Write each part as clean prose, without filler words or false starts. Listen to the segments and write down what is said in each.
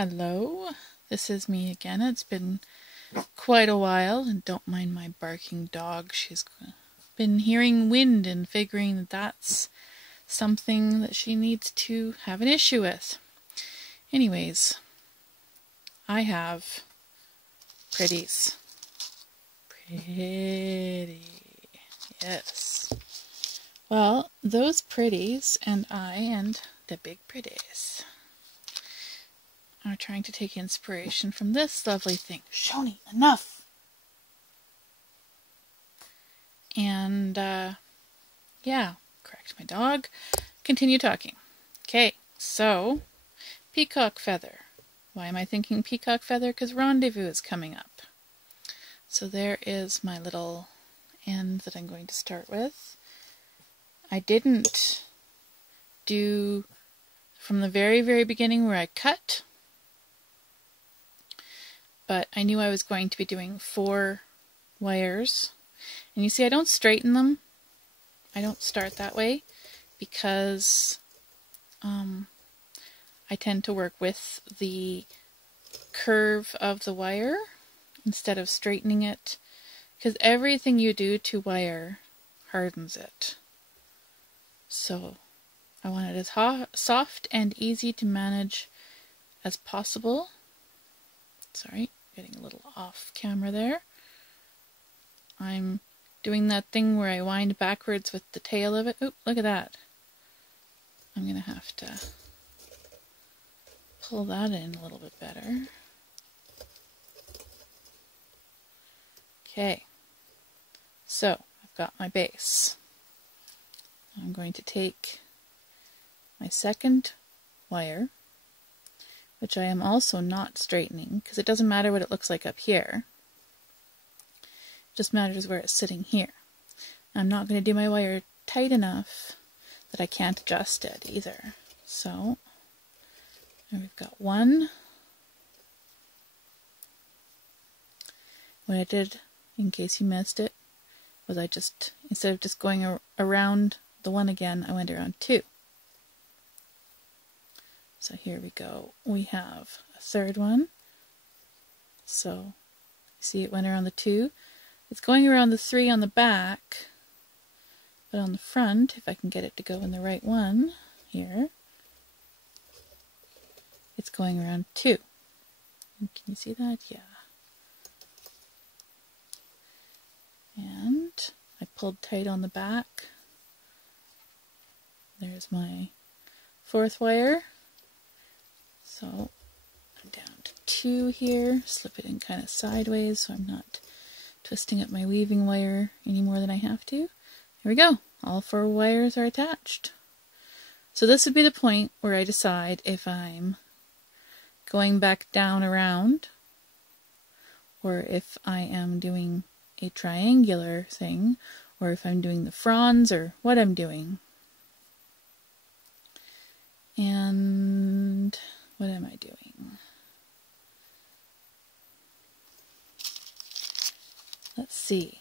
Hello, this is me again. It's been quite a while, and don't mind my barking dog. She's been hearing wind and figuring that that's something that she needs to have an issue with. Anyways, I have pretties. Pretty. Yes. Well, those pretties and I and the big pretties are trying to take inspiration from this lovely thing. Shoni, enough! And, yeah, correct my dog. Continue talking. Okay, so, peacock feather. Why am I thinking peacock feather? Because rendezvous is coming up. So there is my little end that I'm going to start with. I didn't do from the very, very beginning where I cut, but I knew I was going to be doing 4 wires. And you see, I don't straighten them. I don't start that way because I tend to work with the curve of the wire instead of straightening it, because everything you do to wire hardens it. So I want it as soft and easy to manage as possible. Sorry, getting a little off camera there. I'm doing that thing where I wind backwards with the tail of it. Oop, look at that. I'm going to have to pull that in a little bit better. Okay, so I've got my base. I'm going to take my second wire, which I am also not straightening, because it doesn't matter what it looks like up here. It just matters where it's sitting here. I'm not going to do my wire tight enough that I can't adjust it either. So, there we've got one. What I did, in case you missed it, was I just, instead of just going around the one again, I went around 2. So here we go. We have a third one. So, see, it went around the 2. It's going around the 3 on the back, but on the front, if I can get it to go in the right one, here, it's going around 2. Can you see that? Yeah. And I pulled tight on the back. There's my 4th wire. So I'm down to 2 here. Slip it in kind of sideways so I'm not twisting up my weaving wire any more than I have to. Here we go. All 4 wires are attached. So this would be the point where I decide if I'm going back down around or if I am doing a triangular thing, or if I'm doing the fronds, or what I'm doing. And what am I doing? Let's see.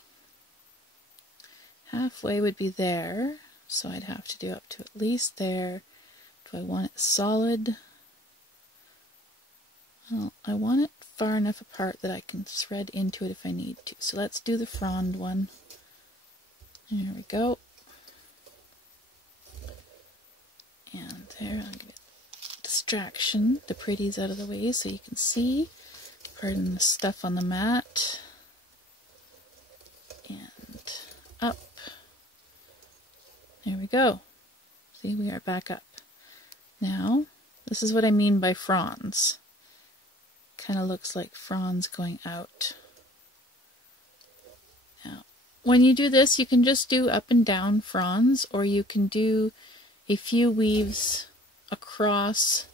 Halfway would be there, so I'd have to do up to at least there. Do I want it solid? Well, I want it far enough apart that I can thread into it if I need to. So let's do the frond one. There we go. And there, I'm going to distraction the pretties out of the way so you can see. Pardon the stuff on the mat. And up. There we go. See, we are back up. Now, this is what I mean by fronds. Kind of looks like fronds going out. Now, when you do this, you can just do up and down fronds, or you can do a few weaves across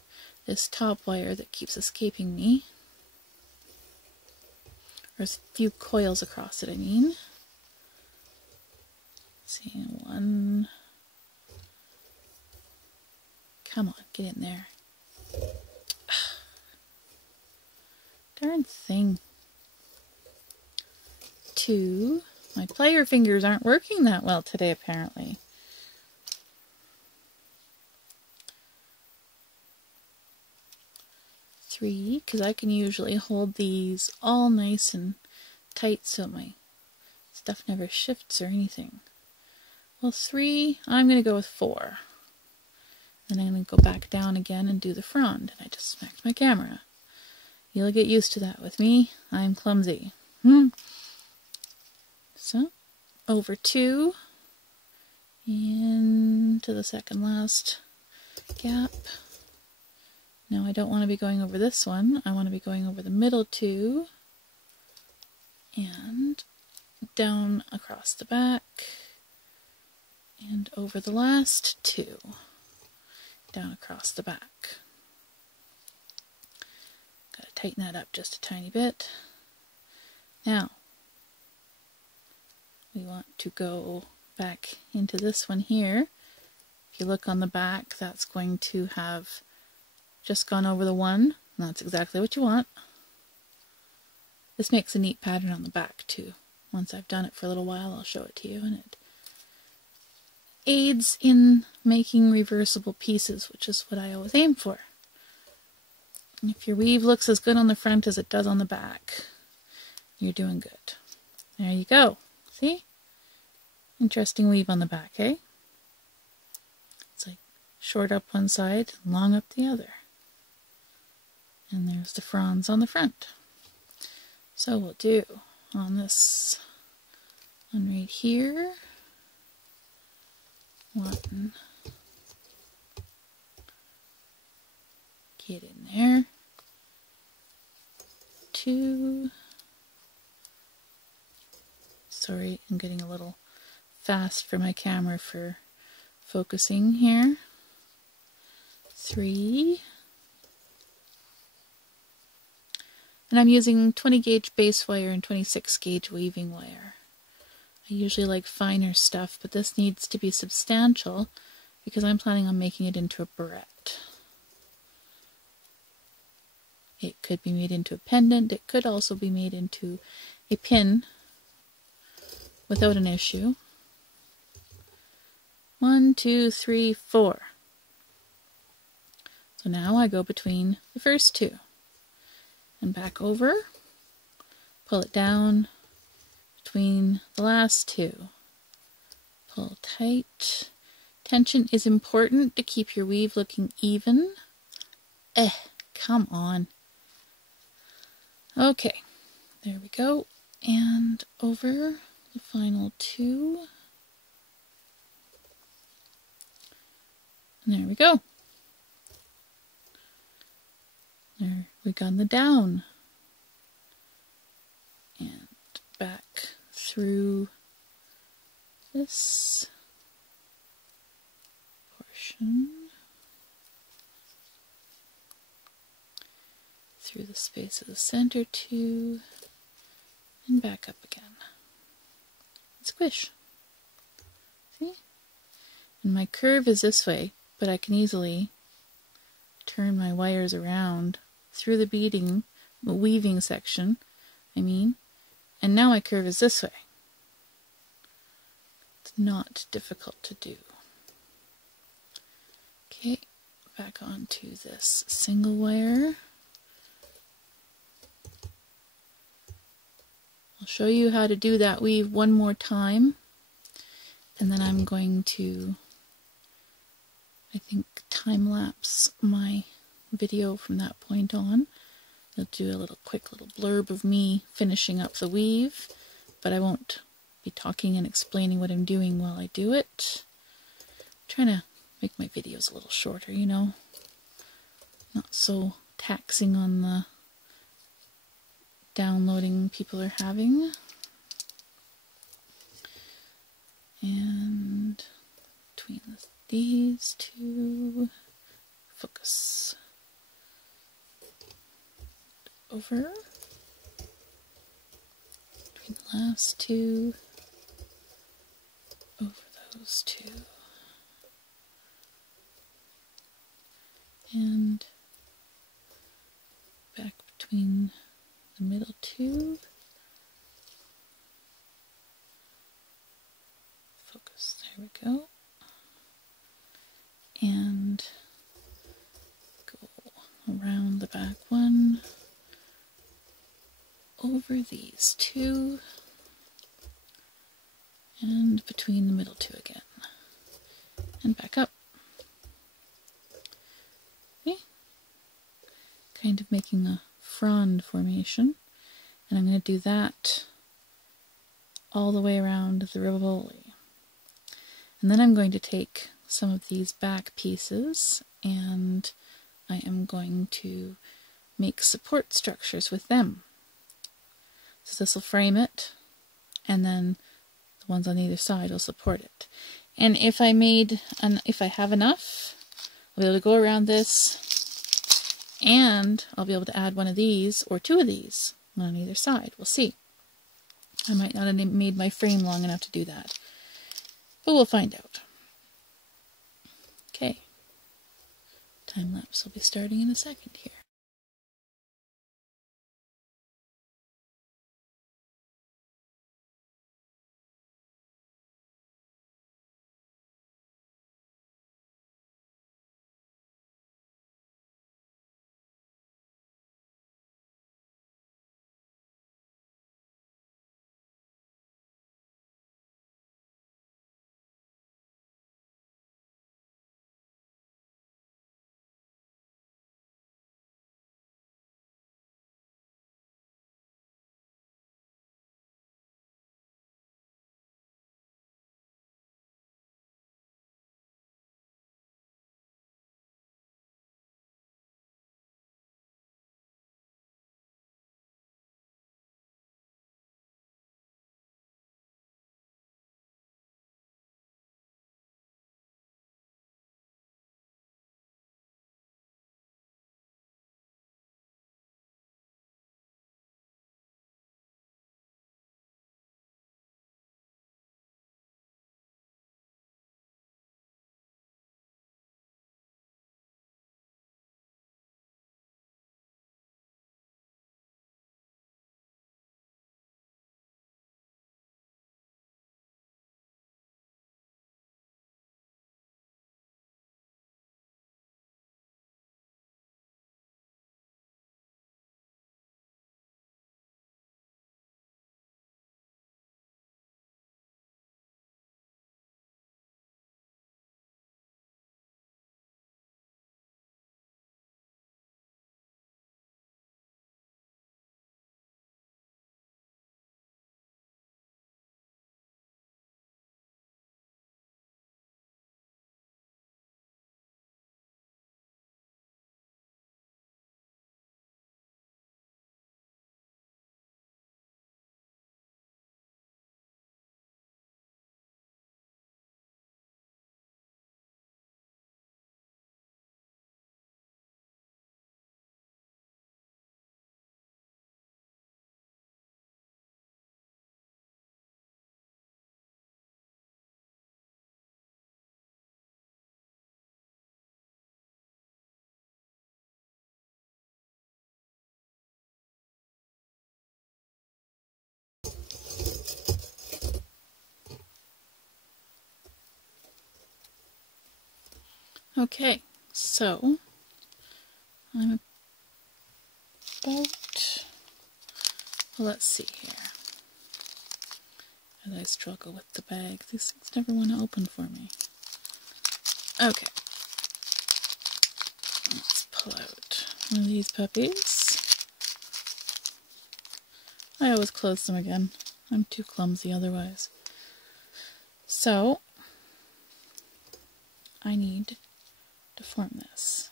this top wire that keeps escaping me. Or a few coils across it, I mean. Let's see, 1. Come on, get in there. Darn thing. 2. My player fingers aren't working that well today, apparently. 3, because I can usually hold these all nice and tight so my stuff never shifts or anything. Well, 3, I'm going to go with 4. Then I'm going to go back down again and do the frond. And I just smacked my camera. You'll get used to that with me. I'm clumsy. So, over 2, into the second last gap. Now I don't want to be going over this one. I want to be going over the middle 2 and down across the back and over the last 2 down across the back. Gotta tighten that up just a tiny bit. Now we want to go back into this one here. If you look on the back, that's going to have just gone over the 1, and that's exactly what you want. This makes a neat pattern on the back too. Once I've done it for a little while, I'll show it to you, and it aids in making reversible pieces, which is what I always aim for. And if your weave looks as good on the front as it does on the back, you're doing good. There you go. See? Interesting weave on the back, eh? It's like short up one side, long up the other. And there's the fronds on the front. So we'll do on this one right here. 1. Get in there. 2. Sorry, I'm getting a little fast for my camera for focusing here. 3. And I'm using 20 gauge base wire and 26 gauge weaving wire. I usually like finer stuff, but this needs to be substantial because I'm planning on making it into a barrette. It could be made into a pendant. It could also be made into a pin without an issue. 1, 2, 3, 4. So now I go between the first 2 and back over, pull it down between the last 2. Pull tight. Tension is important to keep your weave looking even. Come on. Okay, there we go. And over the final 2. And there we go. There we got the down. And back through this portion. Through the space of the center 2. And back up again. Squish. See? And my curve is this way, but I can easily turn my wires around through the weaving section, and now my curve is this way. It's not difficult to do. Okay, back onto this single wire. I'll show you how to do that weave one more time, and then I'm going to, I think, time-lapse my video from that point on. I'll do a quick little blurb of me finishing up the weave, but I won't be talking and explaining what I'm doing while I do it. I'm trying to make my videos a little shorter, you know, not so taxing on the downloading people are having. And between these 2, focus over between the last 2, over those 2, and back between the middle 2, focus, there we go, and go around the back one over these two and between the middle two again and back up. Okay. Kind of making a frond formation, and I'm going to do that all the way around the rivoli. And then I'm going to take some of these back pieces and I am going to make support structures with them. So this will frame it, and then the ones on either side will support it. And if I have enough, I'll be able to go around this, and I'll be able to add one of these or two of these on either side. We'll see. I might not have made my frame long enough to do that, but we'll find out. Okay, time lapse will be starting in a second here. Okay, so I'm about, well, let's see here. As I struggle with the bag, these things never want to open for me. Okay, let's pull out one of these puppies. I always close them again. I'm too clumsy otherwise. So, I need to form this.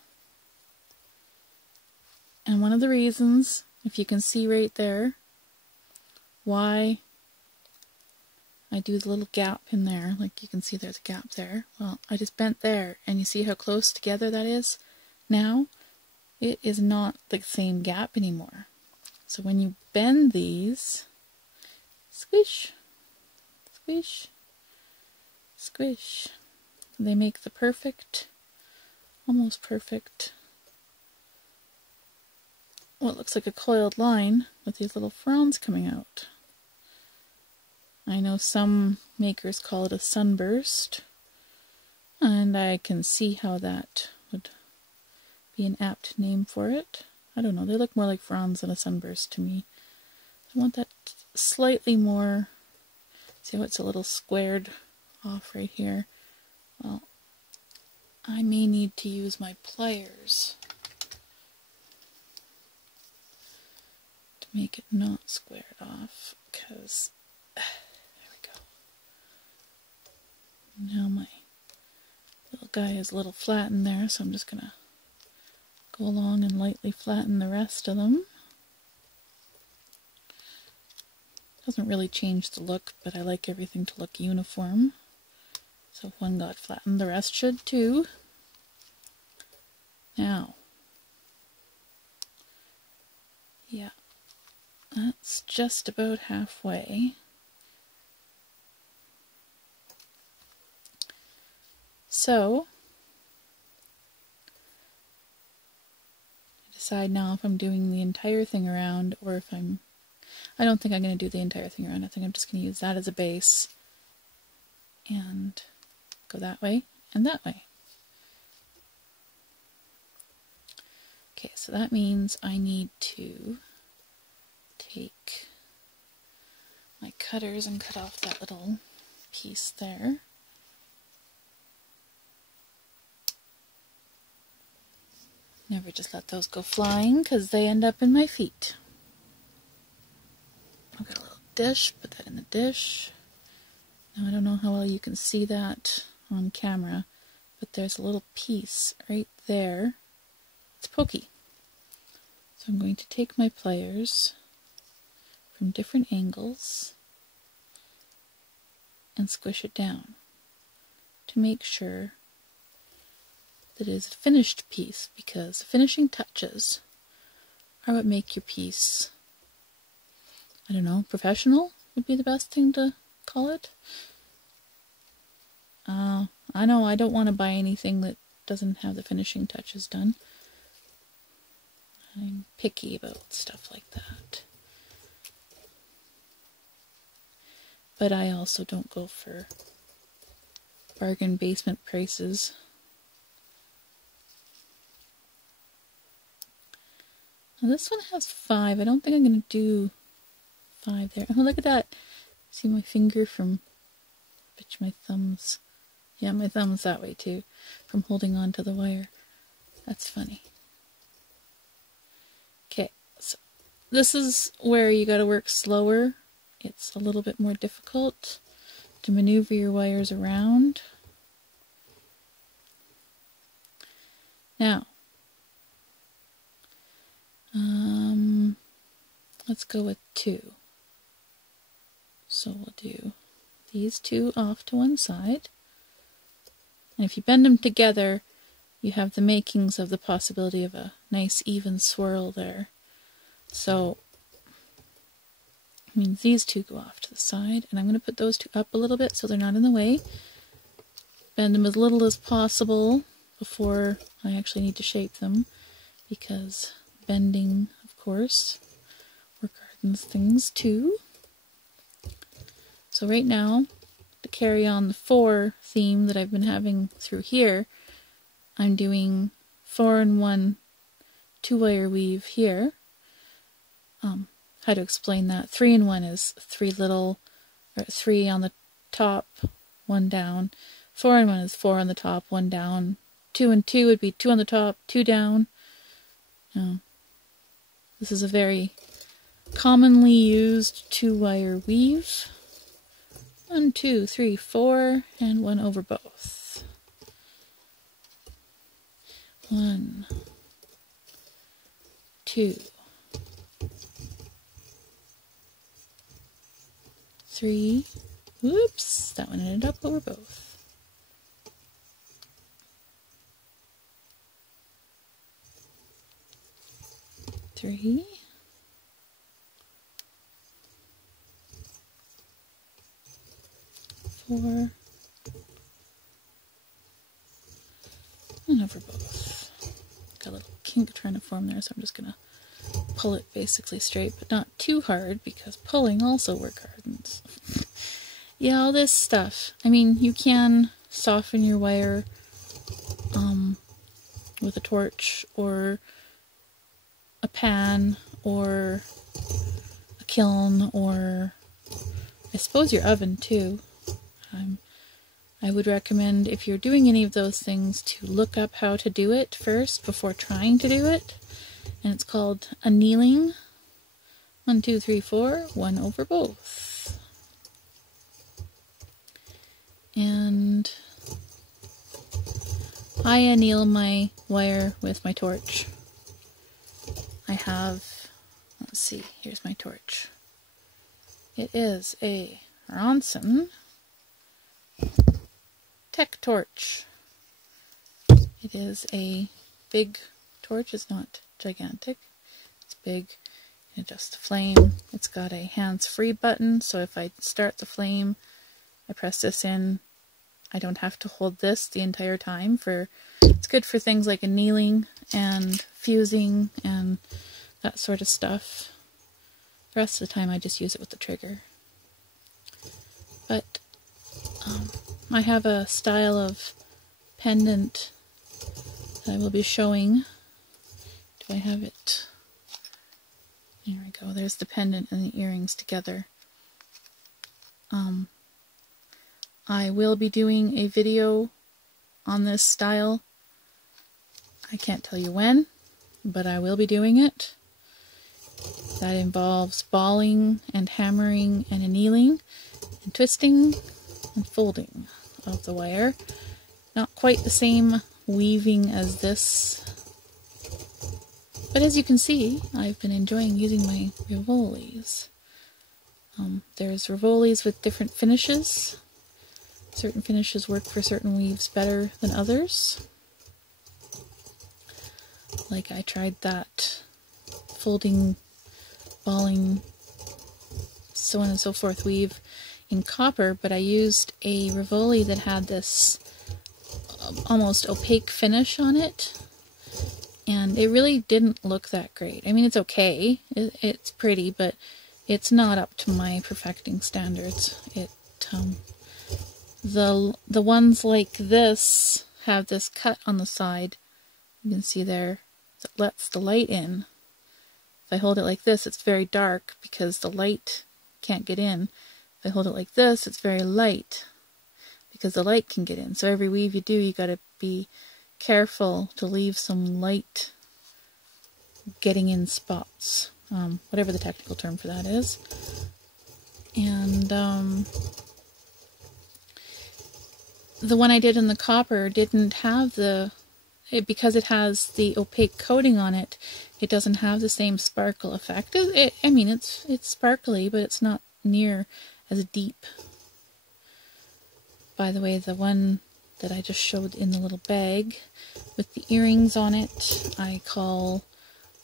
And one of the reasons, if you can see right there, why I do the little gap in there, like you can see there's a gap there. Well, I just bent there, and you see how close together that is? Now, it is not the same gap anymore. So when you bend these, squish, squish, squish, they make the perfect, almost perfect, what looks like a coiled line with these little fronds coming out. I know some makers call it a sunburst, and I can see how that would be an apt name for it. I don't know, they look more like fronds than a sunburst to me. I want that slightly more, see how it's a little squared off right here? Well, I may need to use my pliers to make it not squared off, because, there we go. Now my little guy is a little flattened there, so I'm just going to go along and lightly flatten the rest of them. Doesn't really change the look, but I like everything to look uniform. So if one got flattened, the rest should too. Now, yeah, that's just about halfway. So, I decide now if I'm doing the entire thing around or if I don't think I'm going to do the entire thing around. I think I'm just going to use that as a base and go that way and that way. Okay, so that means I need to take my cutters and cut off that little piece there. Never just let those go flying because they end up in my feet. I've got a little dish, put that in the dish. Now I don't know how well you can see that on camera, but there's a little piece right there. It's pokey. So I'm going to take my pliers from different angles and squish it down to make sure that it is a finished piece, because the finishing touches are what make your piece, I don't know, professional would be the best thing to call it. I know I don't want to buy anything that doesn't have the finishing touches done. I'm picky about stuff like that. But I also don't go for bargain basement prices. Now this one has 5. I don't think I'm going to do 5 there. Oh, look at that. See my finger from, I bet you my thumb's, yeah, my thumb's that way too, from holding on to the wire. That's funny. Okay, so this is where you got to work slower. It's a little bit more difficult to maneuver your wires around. Now, let's go with 2. So we'll do these 2 off to one side. And if you bend them together, you have the makings of the possibility of a nice even swirl there. So, I mean, these 2 go off to the side, and I'm going to put those 2 up a little bit so they're not in the way. Bend them as little as possible before I actually need to shape them, because bending, of course, work hardens things too. So right now, to carry on the 4 theme that I've been having through here, I'm doing 4-in-1 2-wire weave here. How to explain that? 3-in-1 is 3 on the top, 1 down. 4-in-1 is 4 on the top, 1 down. 2-in-2 would be 2 on the top, 2 down. Now, this is a very commonly used 2-wire weave. 1, 2, 3, 4, and 1 over both. 1, 2, 3, whoops, that one ended up over both. 3, 4, and over both. Got a little kink trying to form there, so I'm just going to pull it basically straight, but not too hard, because pulling also work hardens. Yeah, all this stuff. I mean, you can soften your wire with a torch, or a pan or a kiln, or I suppose your oven too. I would recommend, if you're doing any of those things, to look up how to do it first before trying to do it. And it's called annealing. 1, 2, 3, 4, 1 over both. And I anneal my wire with my torch. I have, let's see, here's my torch. It is a Ronson Tech torch. It is a big torch. It's not gigantic. It's big. It adjusts the flame. It's got a hands-free button, so if I start the flame, I press this in. I don't have to hold this the entire time. It's good for things like annealing and fusing and that sort of stuff. The rest of the time I just use it with the trigger. But I have a style of pendant that I will be showing. Do I have it? There we go. There's the pendant and the earrings together. I will be doing a video on this style. I can't tell you when, but I will be doing it. That involves balling and hammering and annealing and twisting and folding of the wire. Not quite the same weaving as this, but as you can see, I've been enjoying using my rivolis. There's rivolis with different finishes. Certain finishes work for certain weaves better than others. Like I tried that folding, balling, so on and so forth weave in copper, but I used a rivoli that had this almost opaque finish on it, and it really didn't look that great. I mean, it's okay, it's pretty, but it's not up to my perfecting standards. The ones like this have this cut on the side. You can see there, that lets the light in. If I hold it like this, it's very dark because the light can't get in. If I hold it like this, it's very light because the light can get in. So every weave you do, you got to be careful to leave some light getting in spots, whatever the technical term for that is. And the one I did in the copper didn't have because it has the opaque coating on it, it doesn't have the same sparkle effect. I mean, it's sparkly, but it's not near as deep. By the way, the one that I just showed in the little bag with the earrings on it, I call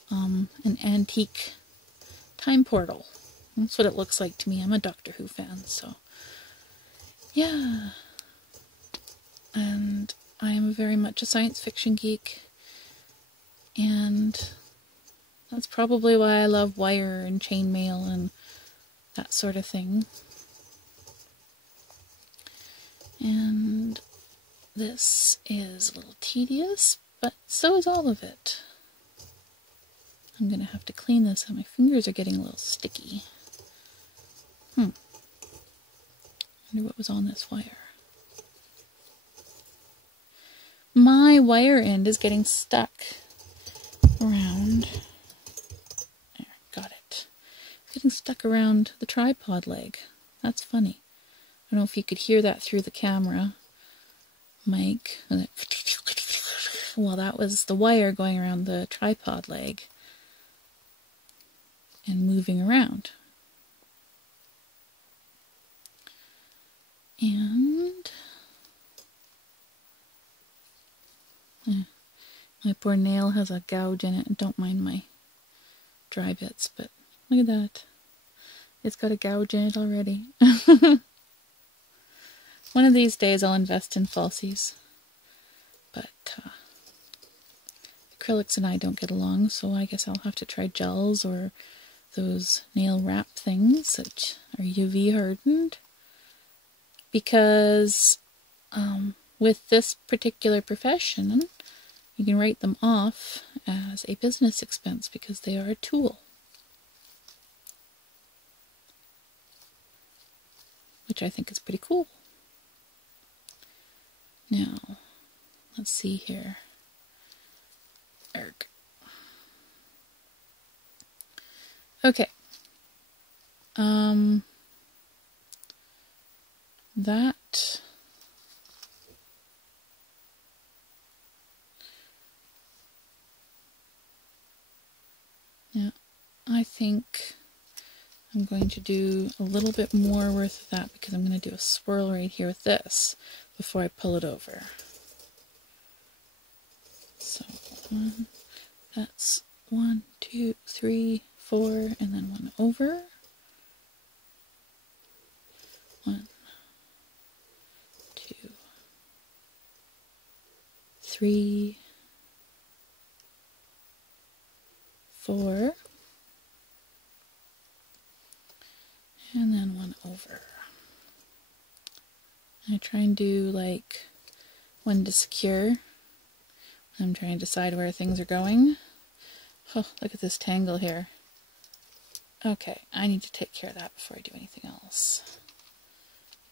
an antique time portal. That's what it looks like to me. I'm a Doctor Who fan, so yeah. And I am very much a science fiction geek, and that's probably why I love wire and chainmail and that sort of thing. And this is a little tedious, but so is all of it. I'm going to have to clean this, and my fingers are getting a little sticky. I wonder what was on this wire. My wire end is getting stuck around, there, got it. It's getting stuck around the tripod leg. That's funny. I don't know if you could hear that through the camera mic. Well, that was the wire going around the tripod leg and moving around. And my poor nail has a gouge in it, and don't mind my dry bits, but look at that. It's got a gouge in it already. One of these days I'll invest in falsies, but acrylics and I don't get along, so I guess I'll have to try gels or those nail wrap things that are UV hardened, because with this particular profession, you can write them off as a business expense because they are a tool. Which I think is pretty cool. Now, let's see here. Okay. That yeah, I think I'm going to do a little bit more worth of that because I'm going to do a swirl right here with this before I pull it over. So that's 1, 2, 3, 4, and then 1 over. 1, 2, 3, 4, and then 1 over. I try and do like one to secure. I'm trying to decide where things are going. Oh, look at this tangle here. Okay, I need to take care of that before I do anything else.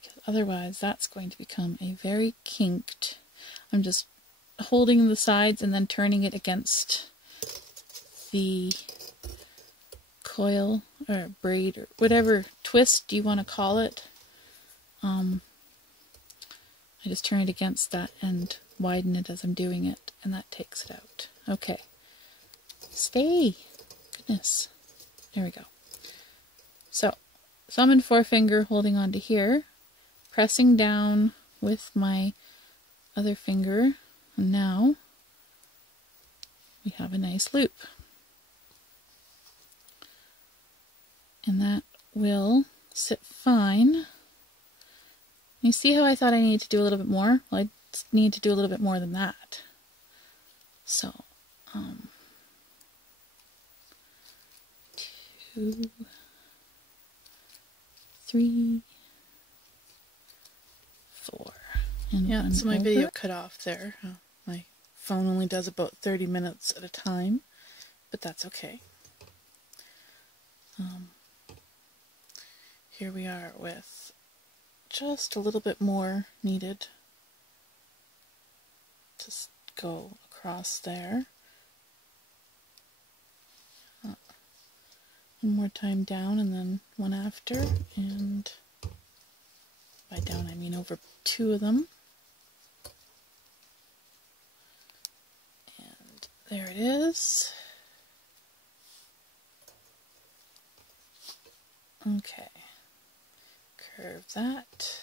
Because otherwise that's going to become a very kinked. I'm just holding the sides and then turning it against the coil or braid or whatever twist you want to call it. I just turn it against that and widen it as I'm doing it, and that takes it out. Okay. Stay! Goodness. There we go. So, thumb and forefinger holding onto here, pressing down with my other finger, and now we have a nice loop. And that will sit fine. You see how I thought I needed to do a little bit more? Well, I need to do a little bit more than that. So, 2, 3, 4. And yeah, so my video cut off there. My phone only does about 30 minutes at a time, but that's okay. Here we are with just a little bit more needed to go across there. One more time down and then one after, and by down I mean over 2 of them. And there it is. Okay, curve that.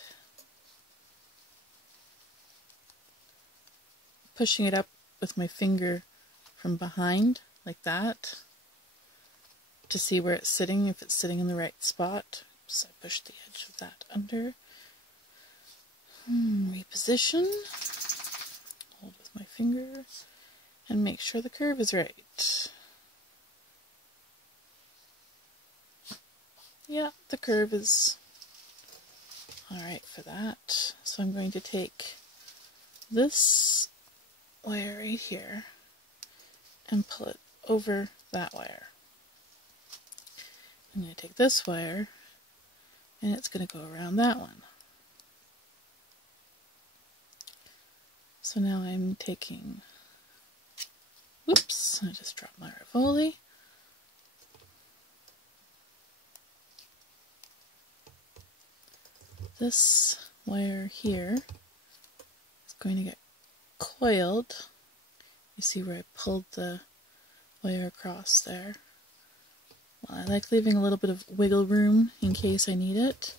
Pushing it up with my finger from behind, like that, to see where it's sitting, if it's sitting in the right spot. So I push the edge of that under. Reposition. Hold with my finger and make sure the curve is right. Yeah, the curve is alright for that. So I'm going to take this wire right here and pull it over that wire. I'm going to take this wire and it's going to go around that one. So now I'm taking, whoops, I just dropped my rivoli. This wire here is going to get coiled. You see where I pulled the wire across there. Well, I like leaving a little bit of wiggle room in case I need it.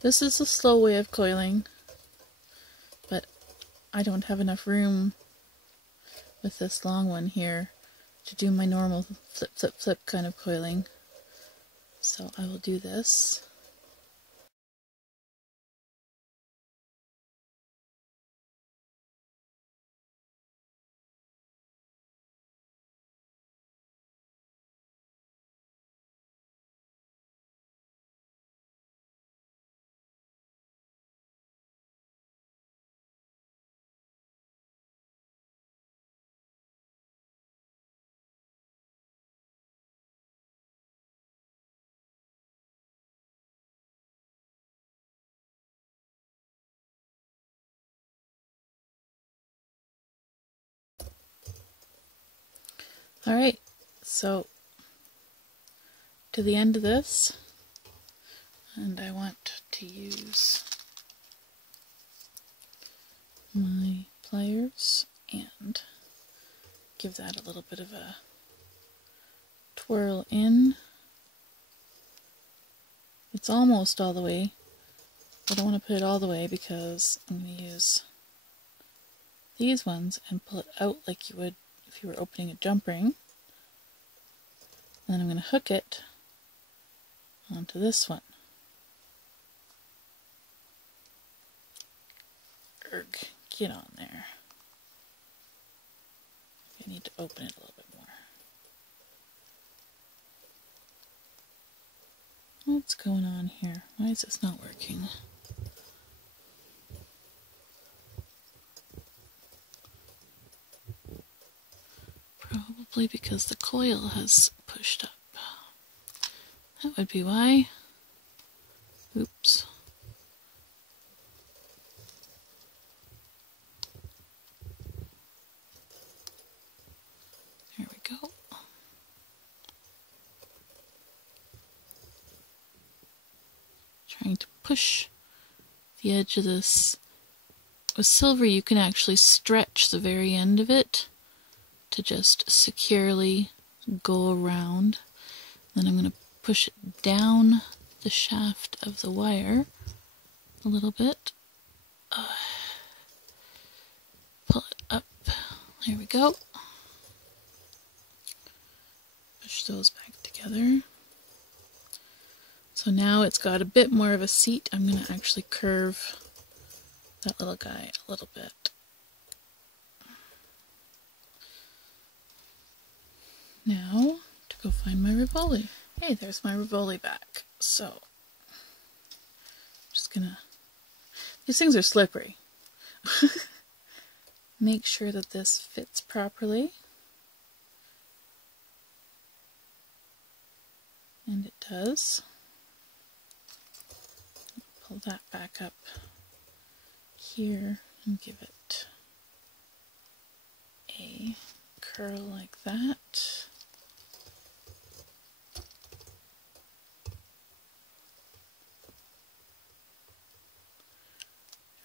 This is a slow way of coiling, but I don't have enough room with this long one here to do my normal flip, flip, flip kind of coiling. So I will do this. Alright, so to the end of this, and I want to use my pliers and give that a little bit of a twirl in. It's almost all the way. I don't want to put it all the way because I'm going to use these ones and pull it out like you would if you were opening a jump ring. Then I'm going to hook it onto this one. Erg, get on there. I need to open it a little bit more. What's going on here? Why is this not working? Probably because the coil has pushed up. That would be why. Oops. There we go. Trying to push the edge of this. With silver you can actually stretch the very end of it to just securely go around. Then I'm going to push it down the shaft of the wire a little bit. Pull it up. There we go. Push those back together. So now it's got a bit more of a seat. I'm going to actually curve that little guy a little bit. Now, to go find my Rivoli. Hey, there's my Rivoli back. So, I'm just gonna... These things are slippery. Make sure that this fits properly. And it does. Pull that back up here and give it a curl like that.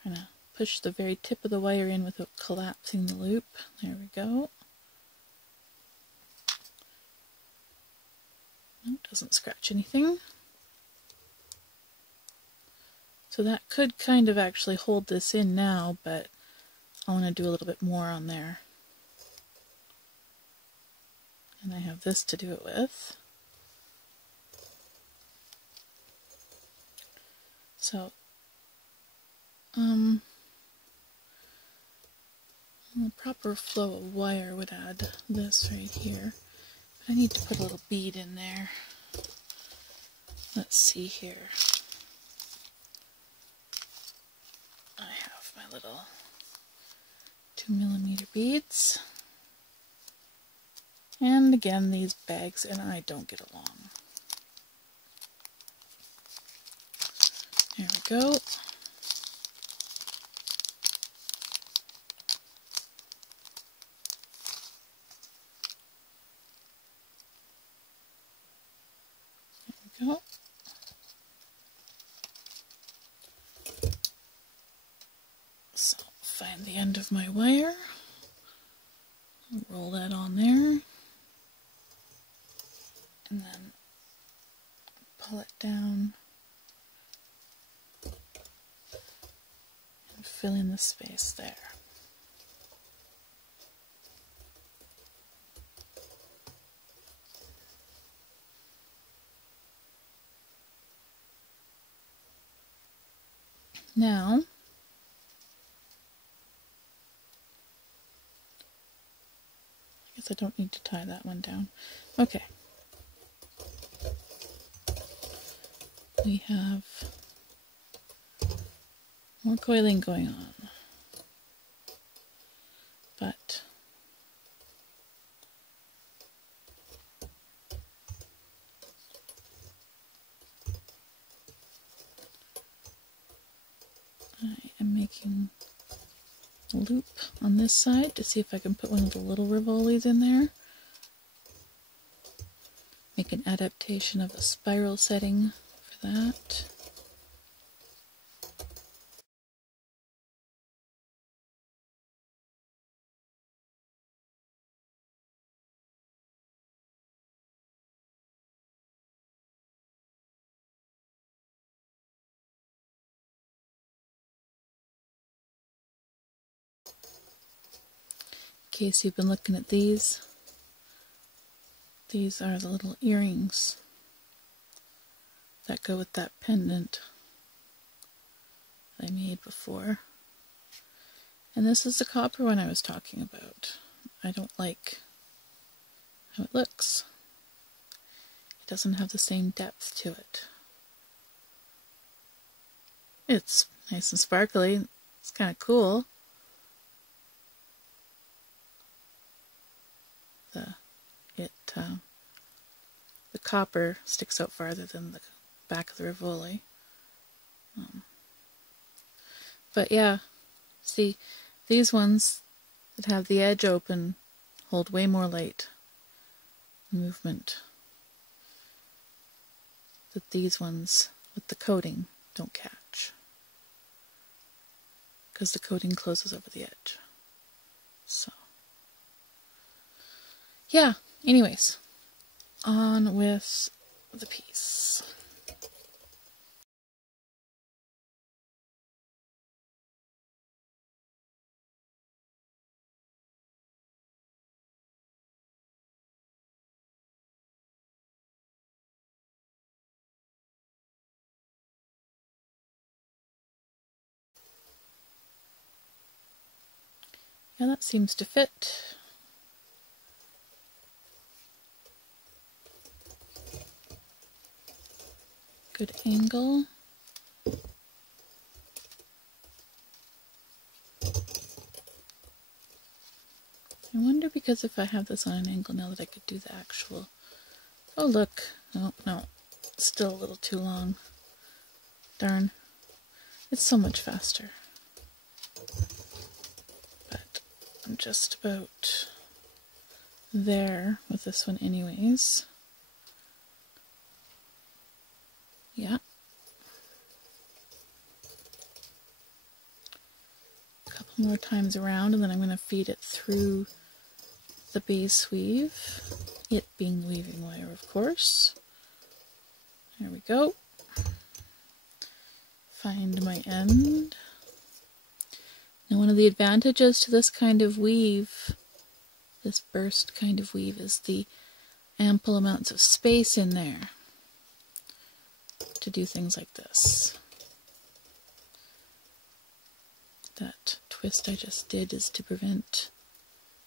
Trying to push the very tip of the wire in without collapsing the loop. There we go. No, doesn't scratch anything. So that could kind of actually hold this in now, but I want to do a little bit more on there. And I have this to do it with. So, the proper flow of wire would add this right here. I need to put a little bead in there. Let's see here. I have my little 2mm beads. And again, these bags and I don't get along. There we go. There we go. So, find the end of my wire. Roll that on there. And then pull it down and fill in the space there. Now, I guess I don't need to tie that one down. Okay. We have more coiling going on, but I am making a loop on this side to see if I can put one of the little rivolis in there. make an adaptation of a spiral setting for that. In case you've been looking at these are the little earrings that go with that pendant that I made before. And this is the copper one I was talking about. I don't like how it looks. It doesn't have the same depth to it. It's nice and sparkly. It's kind of cool. The copper sticks out farther than the back of the rivoli. But yeah, see, these ones that have the edge open hold way more light movement that these ones with the coating don't catch, because the coating closes over the edge. So yeah, anyways, on with the piece. Yeah, that seems to fit. Good angle. I wonder, because if I have this on an angle now, that I could do the actual... Oh look, oh no, still a little too long. Darn, it's so much faster. But I'm just about there with this one anyways. Yeah. A couple more times around, and then I'm going to feed it through the base weave, it being the weaving wire, of course. There we go. Find my end. Now, one of the advantages to this kind of weave, this burst kind of weave, is the ample amounts of space in there to do things like this. That twist I just did is to prevent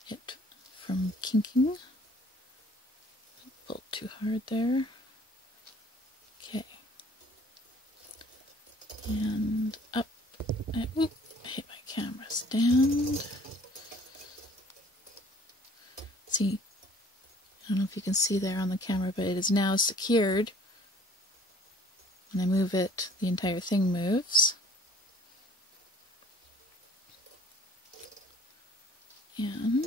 it from kinking. Pulled too hard there. Okay. And up. And, oop, I hit my camera stand. See, I don't know if you can see there on the camera, but it is now secured. When I move it, the entire thing moves. And I'm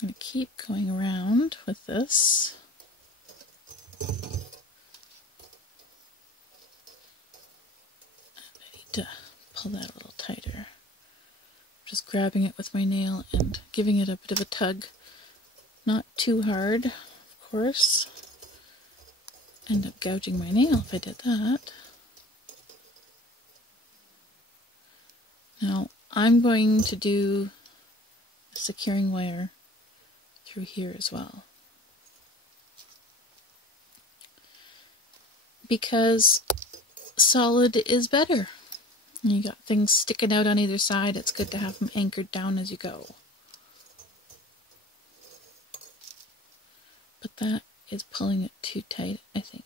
going to keep going around with this. I need to pull that a little tighter. Just grabbing it with my nail and giving it a bit of a tug. Not too hard, of course. End up gouging my nail if I did that. Now, I'm going to do a securing wire through here as well. Because solid is better. You got things sticking out on either side, it's good to have them anchored down as you go. But that is pulling it too tight, I think.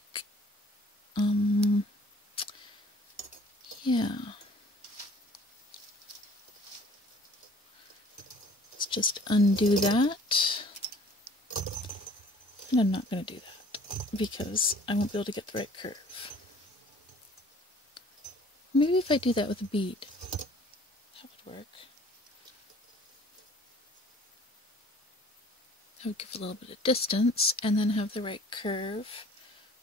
Yeah. Let's just undo that. And I'm not going to do that because I won't be able to get the right curve. Maybe if I do that with a bead, that would work. I would give a little bit of distance and then have the right curve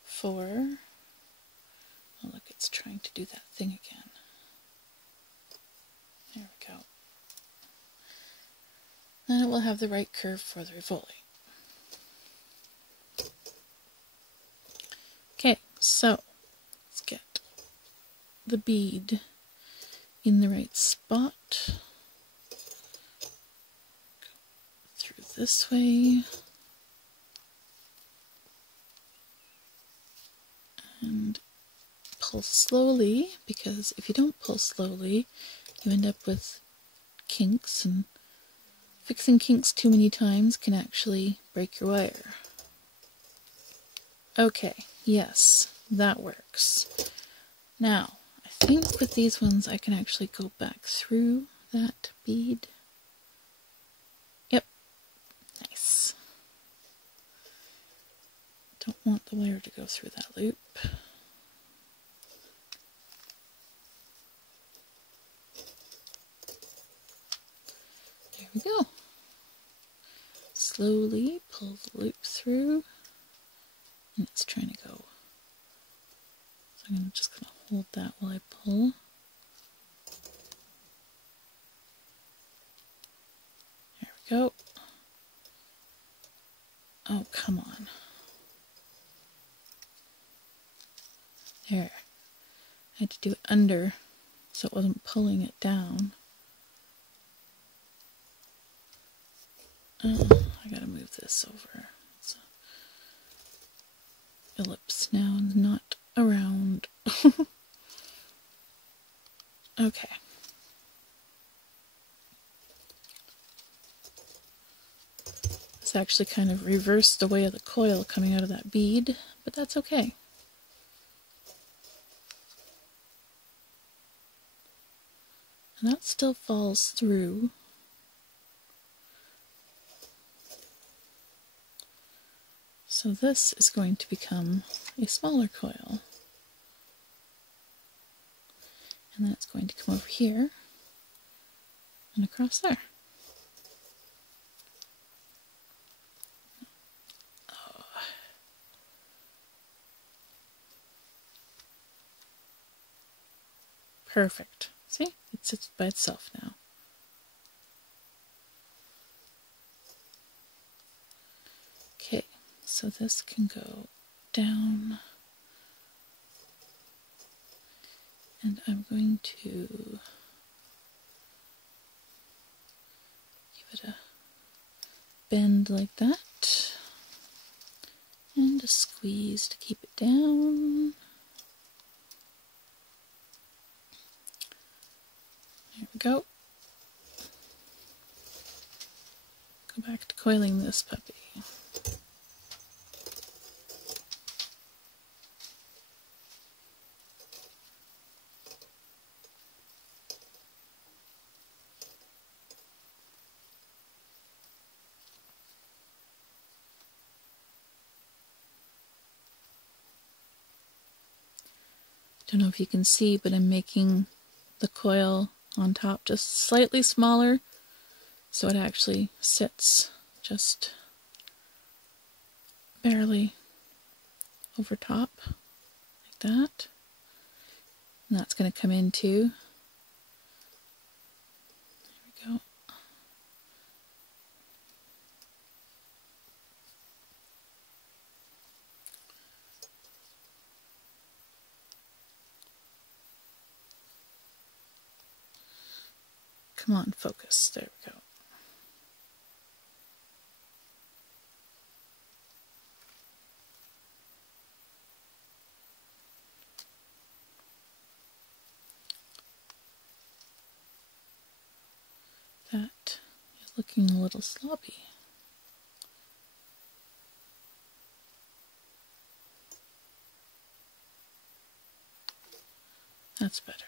for, oh look, it's trying to do that thing again. There we go. Then it will have the right curve for the rivoli. Okay, so let's get the bead in the right spot. Go through this way. And pull slowly, because if you don't pull slowly, you end up with kinks, and fixing kinks too many times can actually break your wire. Okay, yes, that works. Now, I think with these ones I can actually go back through that bead. Yep, nice. Don't want the wire to go through that loop. There we go. Slowly pull the loop through, and it's trying to go. So I'm just going to hold that while I pull. There we go. Oh, come on. There. I had to do it under so it wasn't pulling it down. Oh, I gotta move this over. It's an ellipse now and not around. Okay. It's actually kind of reversed the way of the coil coming out of that bead, but that's okay. And that still falls through. So this is going to become a smaller coil. And then it's going to come over here and across there. Oh. Perfect. See? It sits by itself now. Okay, so this can go down. And I'm going to give it a bend like that. And a squeeze to keep it down. There we go. Go back to coiling this puppy. Don't know if you can see, but I'm making the coil on top just slightly smaller so it actually sits just barely over top like that. And that's going to come in too. There we go. Come on, focus. There we go. That is looking a little sloppy. That's better.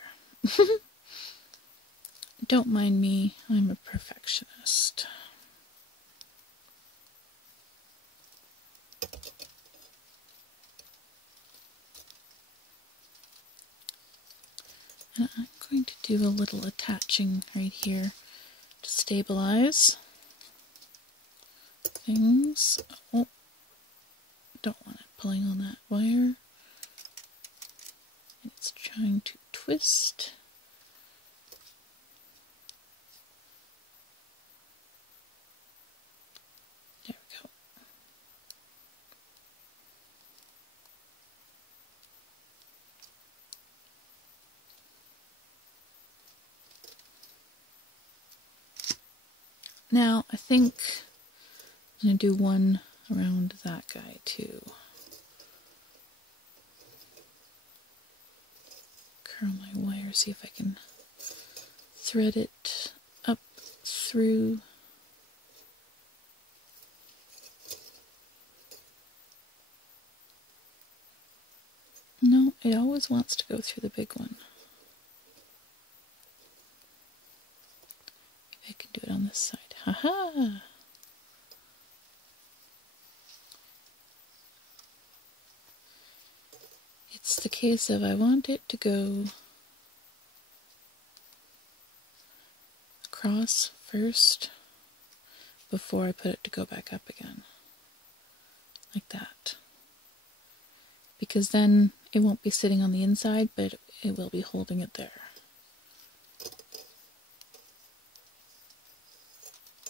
Don't mind me, I'm a perfectionist. And I'm going to do a little attaching right here to stabilize. things. Oh, don't want it pulling on that wire. It's trying to twist. There we go. Now, I think I'm going to do one around that guy too. Curl my wire, see if I can thread it up through. No, it always wants to go through the big one. Maybe I can do it on this side. Haha! It's the case of I want it to go across first before I put it to go back up again. Like that. Because then it won't be sitting on the inside, but it will be holding it there.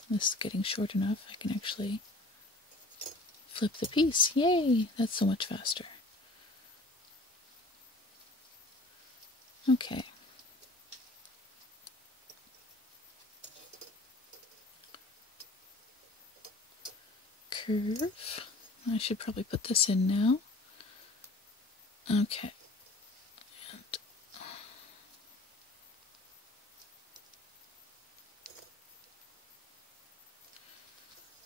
This is getting short enough, I can actually flip the piece. Yay! That's so much faster. Okay. Curve. I should probably put this in now. Okay. And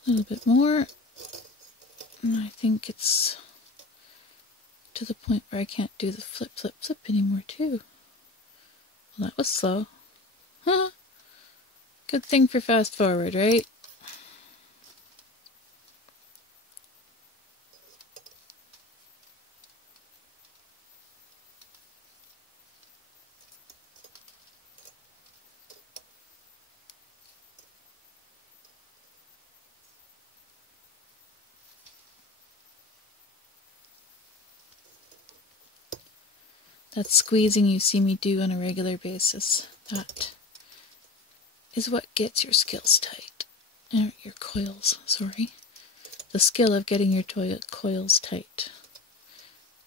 a little bit more. And I think it's to the point where I can't do the flip, flip, flip anymore too. Well, that was slow. Huh? Good thing for fast forward, right? That squeezing you see me do on a regular basis, that is what gets your skills tight. Your coils, sorry. The skill of getting your coils tight.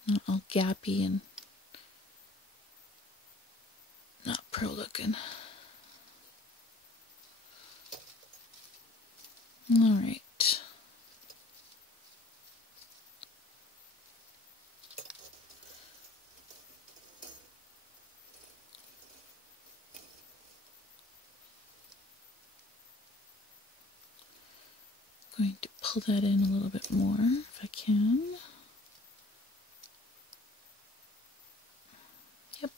Not all gappy and not pro looking. Alright. Going to pull that in a little bit more if I can. Yep.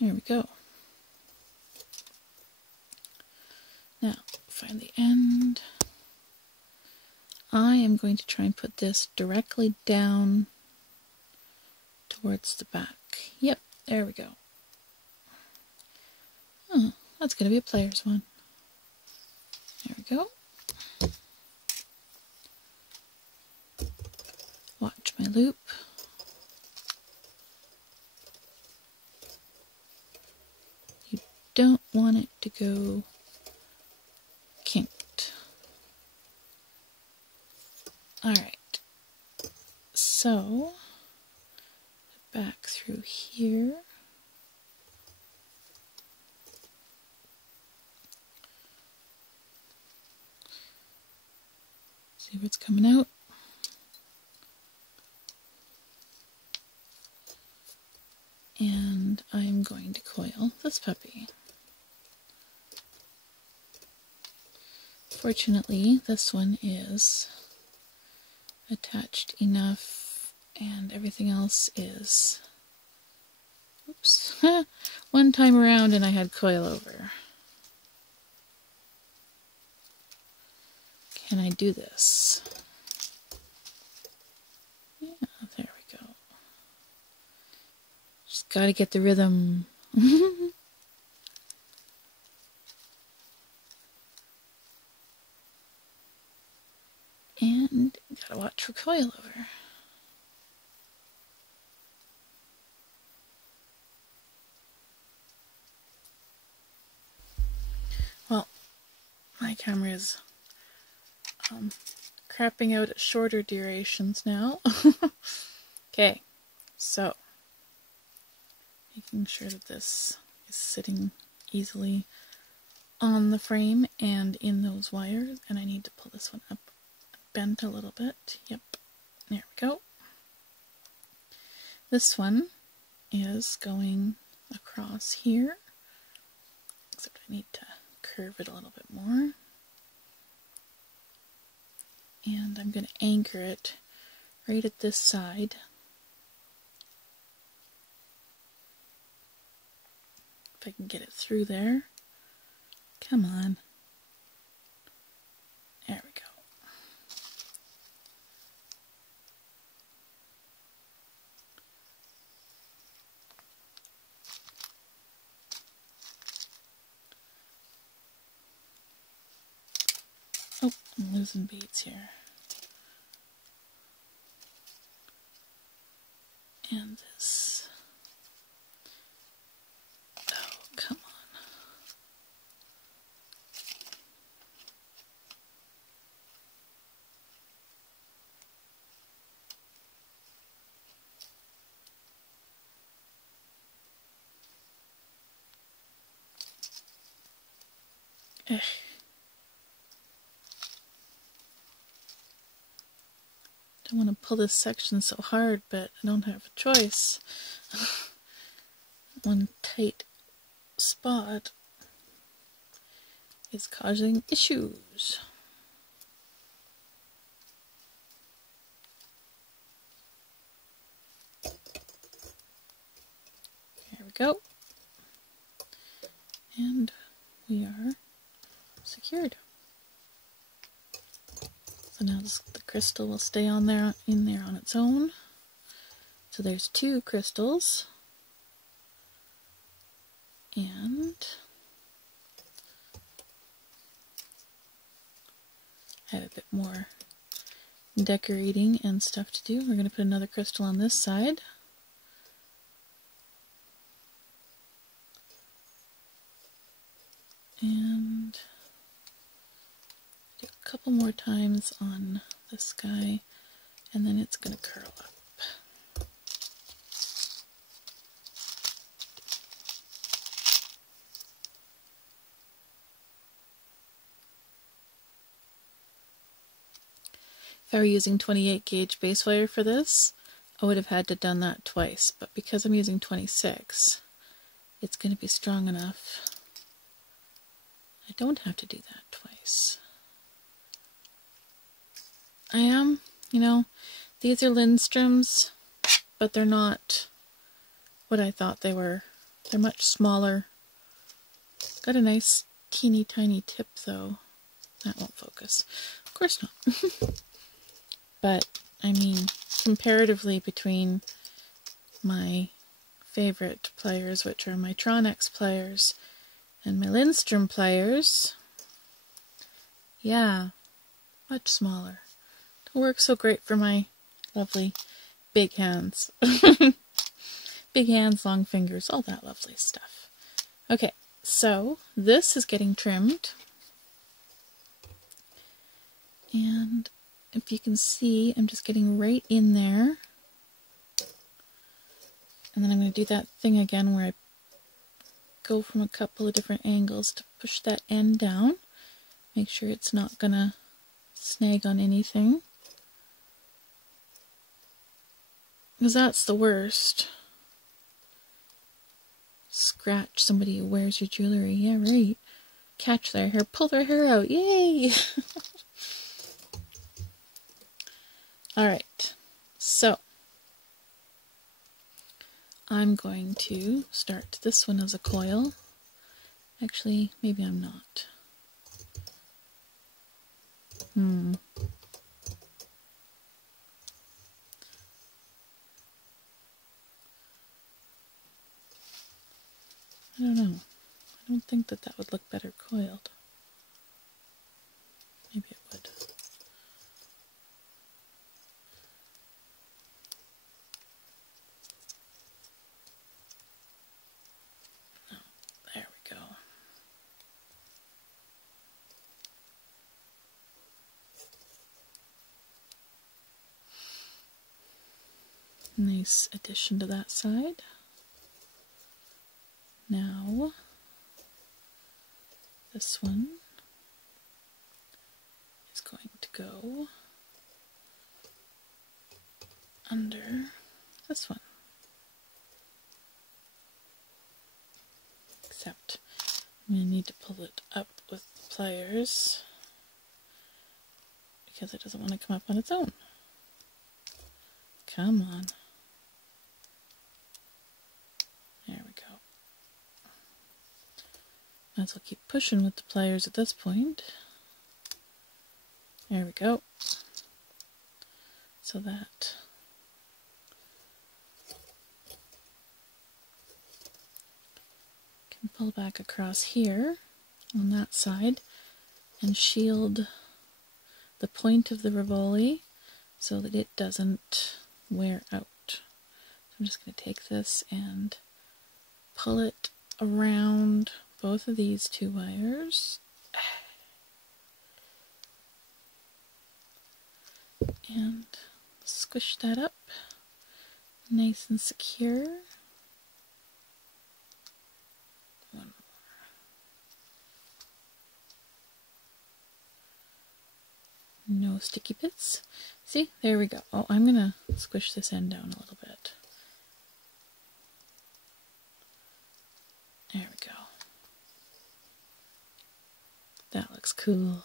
There we go. Now, find the end. I am going to try and put this directly down towards the back. Yep, there we go. Oh, that's going to be a player's one. There we go. Watch my loop. You don't want it to go kinked. Alright, so back through here. See what's coming out. And I'm going to coil this puppy. Fortunately, this one is attached enough and everything else is, oops, one time around and I had coil over. Can I do this? Yeah, there we go. Just gotta get the rhythm. Gotta watch for coilover. Well, my camera is crapping out at shorter durations now. Okay, so making sure that this is sitting easily on the frame and in those wires, and I need to pull this one up, bent a little bit. Yep, there we go. This one is going across here, except I need to curve it a little bit more. And I'm going to anchor it right at this side. If I can get it through there. Come on. There we go. Oh, I'm losing beads here. And this. Oh, come on. Ugh. I want to pull this section so hard, but I don't have a choice. One tight spot is causing issues. There we go. And we are secured. So now the crystal will stay on there, in there on its own. So there's 2 crystals. And I have a bit more decorating and stuff to do. We're going to put another crystal on this side. And do a couple more times on this guy, and then it's going to curl up. If I were using 28 gauge base wire for this, I would have had to done that twice, but because I'm using 26, it's going to be strong enough. I don't have to do that twice. I am, you know, these are Lindstroms, but they're not what I thought they were. They're much smaller. Got a nice teeny tiny tip though. That won't focus. Of course not. But, I mean, comparatively between my favorite players, which are my Tronex players, and my Lindstrom players, yeah, much smaller. Don't work so great for my lovely big hands. Big hands, long fingers, all that lovely stuff. Okay, so this is getting trimmed. And if you can see, I'm just getting right in there. And then I'm going to do that thing again where I go from a couple of different angles to push that end down. Make sure it's not going to snag on anything. Because that's the worst. Scratch somebody who wears your jewelry. Yeah, right. Catch their hair, pull their hair out. Yay! Alright, so I'm going to start this one as a coil. Actually, maybe I'm not. I don't know. I don't think that that would look better coiled. Maybe it would. Nice addition to that side. Now, this one is going to go under this one. Except I'm going to need to pull it up with the pliers because it doesn't want to come up on its own. Come on. There we go. Might as well keep pushing with the pliers at this point. There we go. So that can pull back across here on that side and shield the point of the rivoli so that it doesn't wear out. So I'm just going to take this and pull it around both of these two wires and squish that up nice and secure. One more. No sticky bits. See, there we go. Oh, I'm going to squish this end down a little bit. There we go. That looks cool.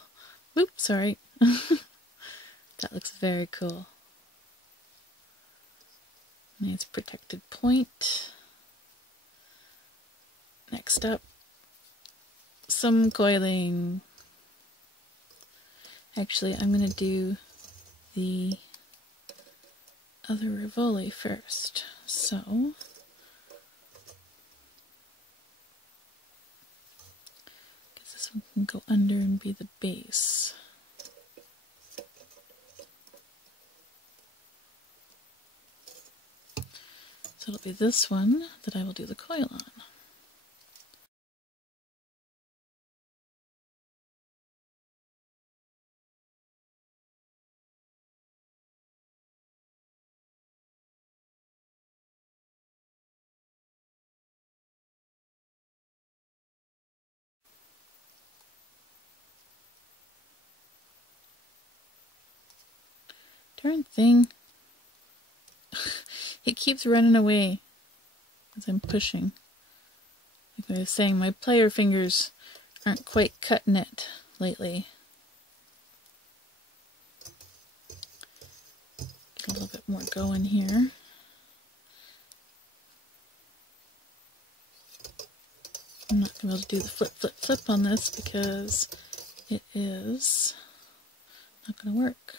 Oops, sorry. That looks very cool. Nice protected point. Next up, some coiling. Actually, I'm going to do the other rivoli first. So, this one can go under and be the base. So it'll be this one that I will do the coil on. Darn thing. It keeps running away as I'm pushing. Like I was saying, my plier fingers aren't quite cutting it lately. Get a little bit more going here. I'm not going to be able to do the flip, flip, flip on this because it is not going to work.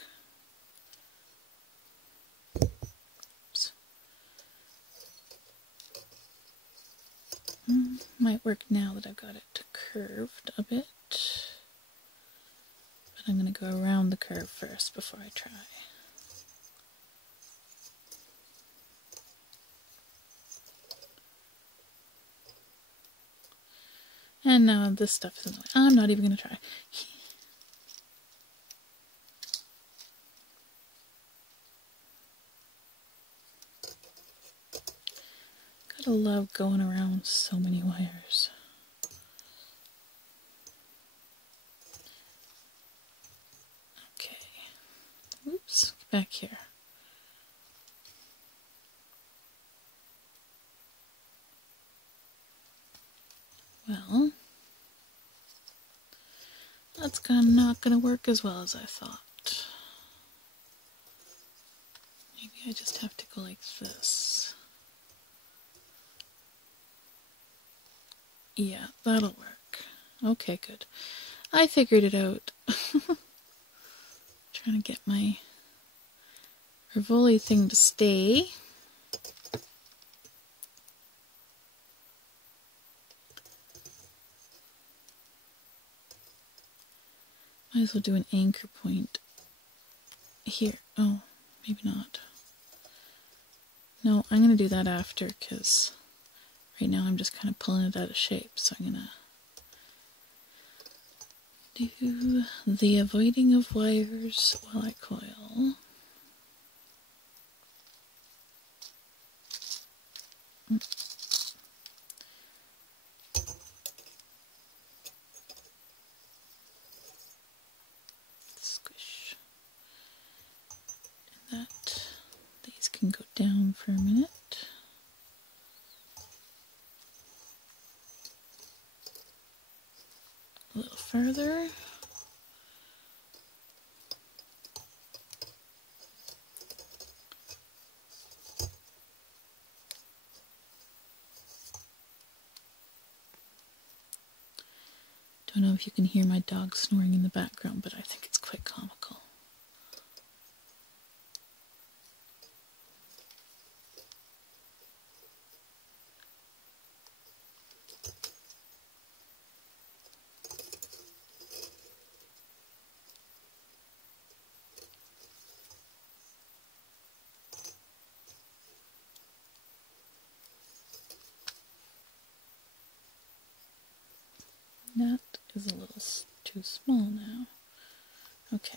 Might work now that I've got it curved a bit, but I'm going to go around the curve first before I try. And now this stuff is in the way. I'm not even going to try. Gotta love going around so many wires. Okay. Oops, get back here. Well, that's not gonna work as well as I thought. Maybe I just have to go like this. Yeah, that'll work. Okay, good. I figured it out. Trying to get my rivoli thing to stay. Might as well do an anchor point here. Oh, maybe not. No, I'm going to do that after because right now I'm just kind of pulling it out of shape. So I'm going to do the avoiding of wires while I coil. can go down for a minute. A little further. Don't know if you can hear my dog snoring in the background, but I think it's quite comical. That is a little too small now. Okay.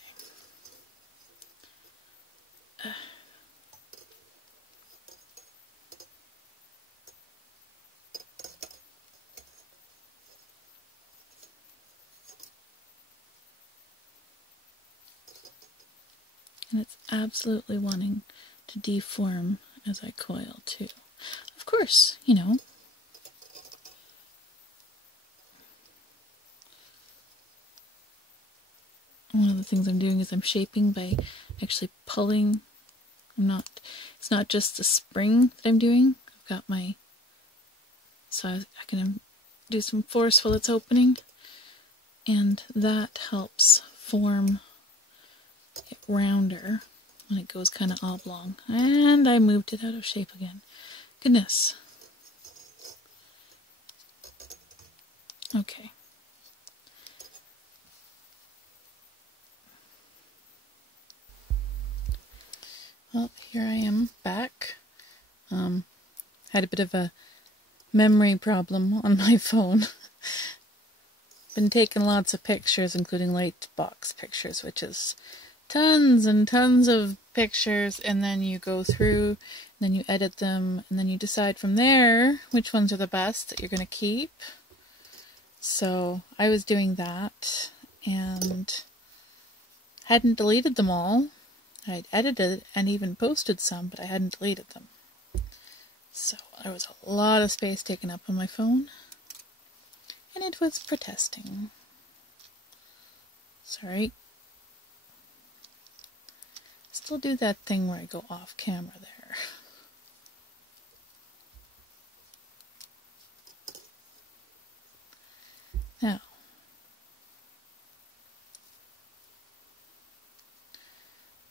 And it's absolutely wanting to deform as I coil too. Of course, you know. One of the things I'm doing is I'm shaping by actually pulling. It's not just the spring that I'm doing. I've got so I can do some force while it's opening. And that helps form it rounder when it goes kind of oblong. And I moved it out of shape again. Goodness. Okay. Well, here I am back. Had a bit of a memory problem on my phone. Been taking lots of pictures, including light box pictures, which is tons and tons of pictures, and then you go through, and then you edit them, and then you decide from there which ones are the best that you're going to keep. So I was doing that, and hadn't deleted them all. I'd edited and even posted some, but I hadn't deleted them. So there was a lot of space taken up on my phone, and it was protesting. Sorry. Still do that thing where I go off camera there. Now,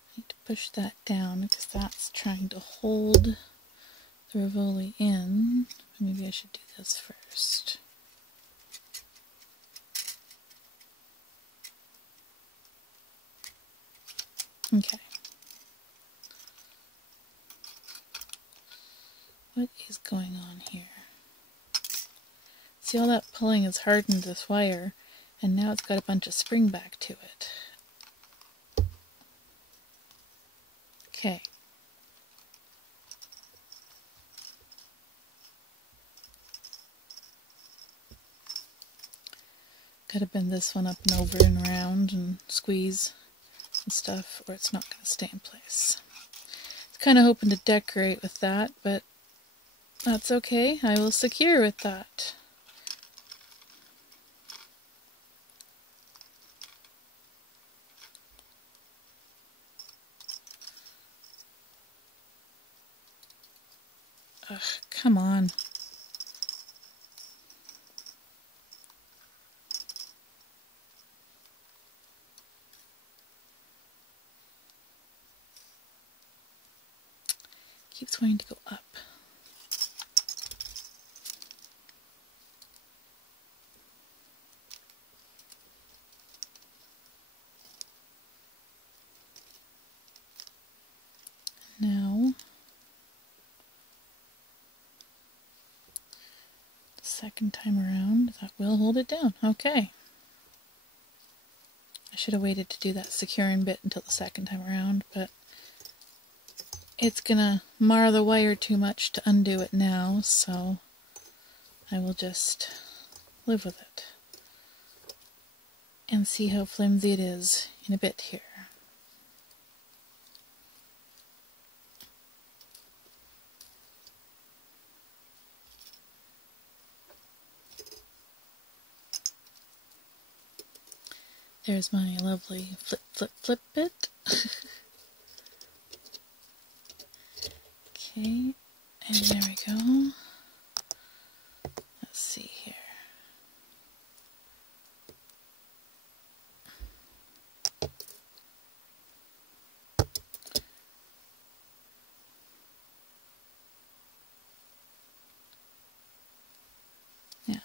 I need to push that down because that's trying to hold the rivoli in. Maybe I should do this first. Okay. What is going on here? See, all that pulling has hardened this wire, and now it's got a bunch of spring back to it. Okay. Gotta bend this one up and over and around and squeeze and stuff, or it's not gonna stay in place. I was kind of hoping to decorate with that, but that's okay. I will secure with that. Ugh, come on. Keeps wanting to go up. Now, the second time around, that will hold it down. Okay. I should have waited to do that securing bit until the second time around, but it's gonna mar the wire too much to undo it now, so I will just live with it and see how flimsy it is in a bit here. There's my lovely flip, flip, flip bit. Okay, and there we go. Let's see here. Yeah.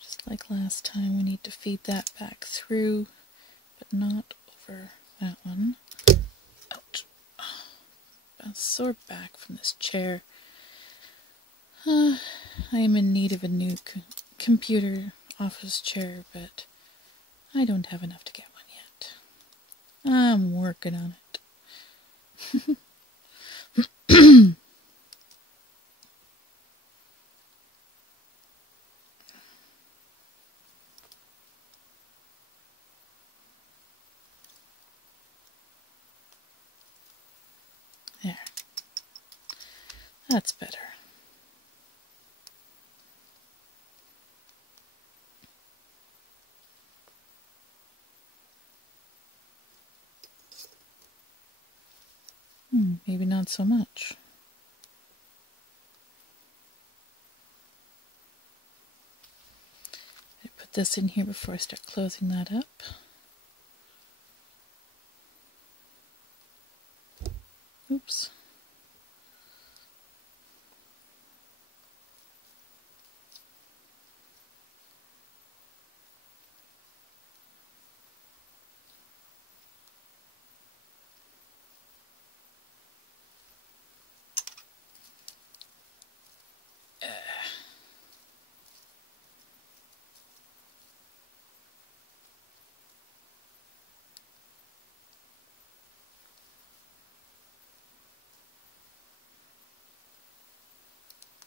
Just like last time, we need to feed that back through, but not over that one. Ouch. A sore back from this chair. I am in need of a new computer office chair, but I don't have enough to get one yet. I'm working on it. There. That's better. Maybe not so much. I put this in here before I start closing that up. Oops.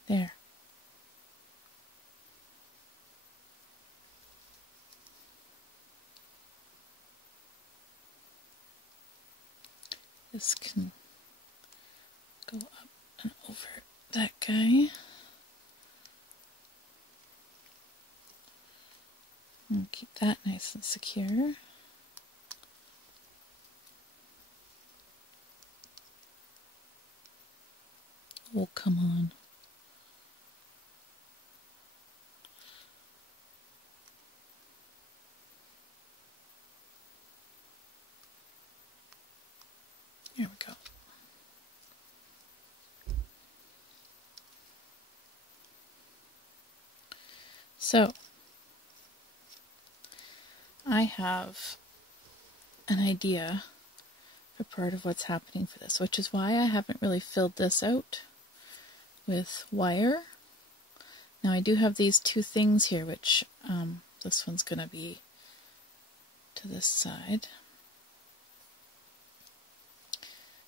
There. This can go up and over that guy. And keep that nice and secure. Oh, come on. There we go. So, I have an idea for part of what's happening for this, which is why I haven't really filled this out with wire. Now I do have these two things here, which this one's going to be to this side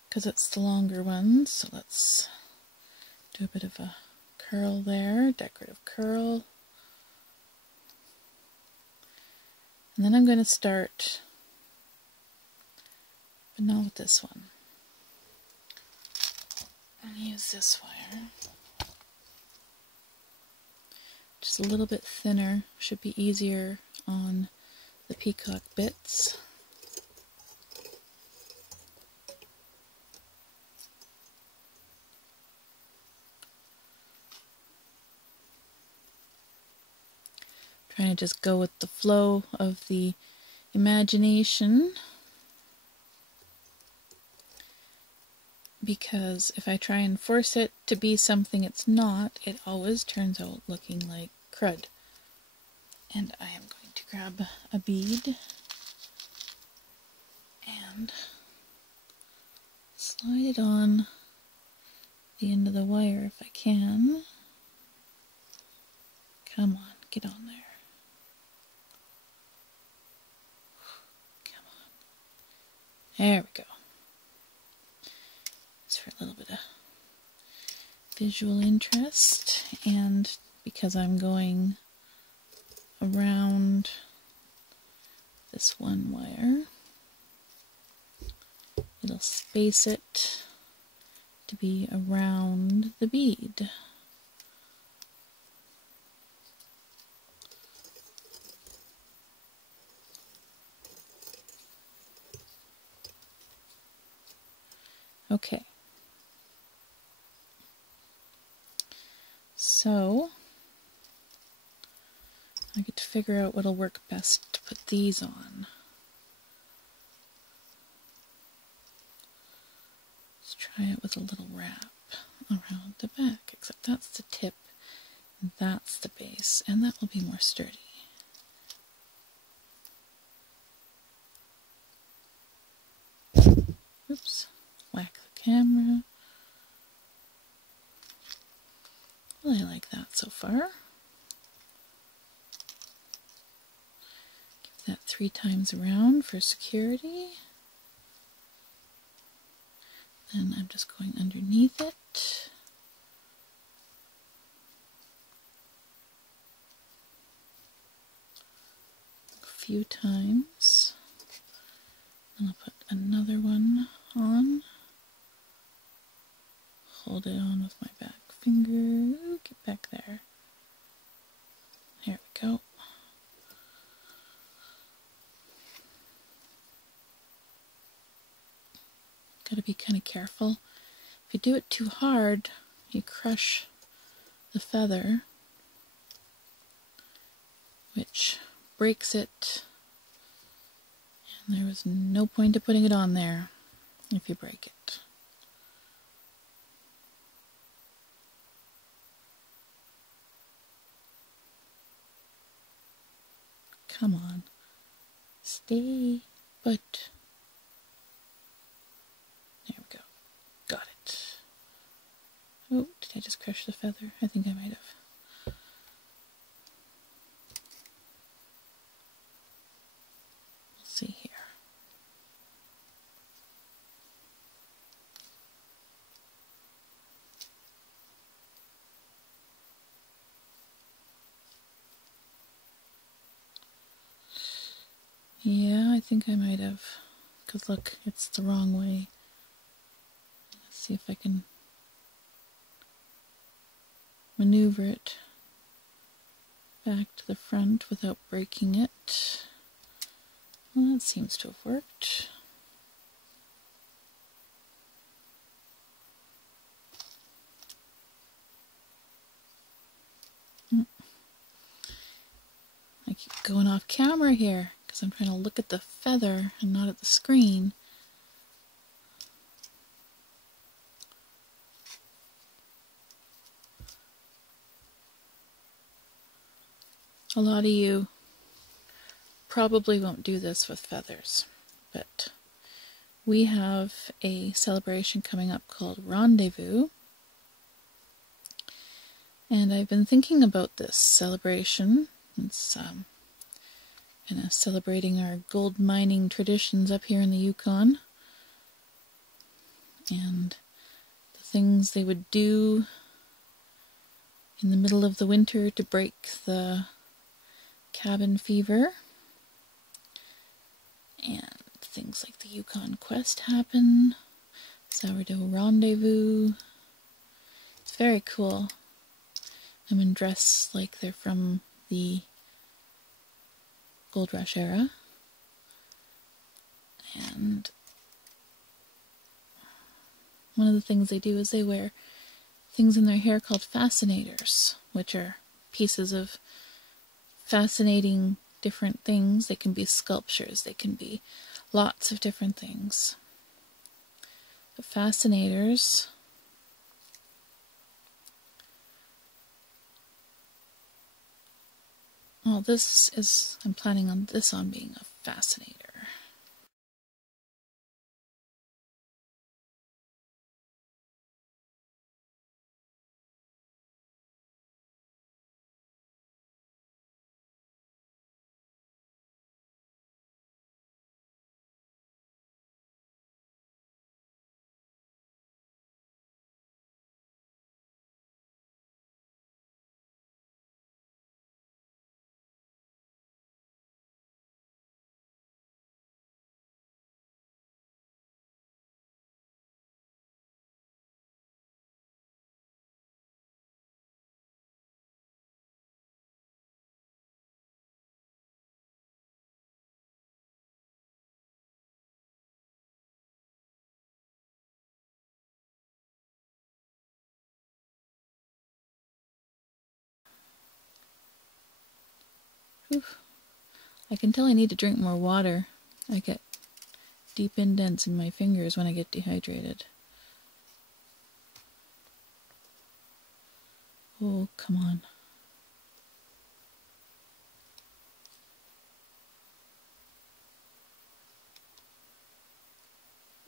because it's the longer one. So let's do a bit of a curl there, decorative curl. And then I'm going to start, but not with this one. I'm going to use this wire. Just a little bit thinner, should be easier on the peacock bits. Trying to just go with the flow of the imagination, because if I try and force it to be something it's not, it always turns out looking like crud. And I am going to grab a bead and slide it on the end of the wire if I can. Come on, get on there. Come on. There we go. Just for a little bit of visual interest, and because I'm going around this one wire, it'll space it to be around the bead. Okay. So I get to figure out what'll work best to put these on. Let's try it with a little wrap around the back, except that's the tip, and that's the base, and that will be more sturdy. Oops, whack the camera. Well, I like that so far. Give that 3 times around for security. Then I'm just going underneath it. A few times. And I'll put another one on. Hold it on with my back finger. Ooh, get back there. There we go. Gotta be kind of careful. If you do it too hard, you crush the feather, which breaks it. And there was no point of putting it on there if you break it. Come on. Stay put. There we go. Got it. Oh, did I just crush the feather? I think I might have. We'll see here. Yeah, I think I might have. Because look, it's the wrong way. Let's see if I can maneuver it back to the front without breaking it. Well, that seems to have worked. I keep going off camera here because I'm trying to look at the feather and not at the screen. A lot of you probably won't do this with feathers, but we have a celebration coming up called Rendezvous, and I've been thinking about this celebration. It's kind of celebrating our gold mining traditions up here in the Yukon, and the things they would do in the middle of the winter to break the cabin fever. And things like the Yukon Quest happen, Sourdough Rendezvous. It's very cool. Women dress like they're from the Gold Rush era. And one of the things they do is they wear things in their hair called fascinators, which are pieces of fascinating different things. They can be sculptures, they can be lots of different things. The fascinators I'm planning on this on being a fascinator. Whew. I can tell I need to drink more water. I get deep indents in my fingers when I get dehydrated. Oh, come on.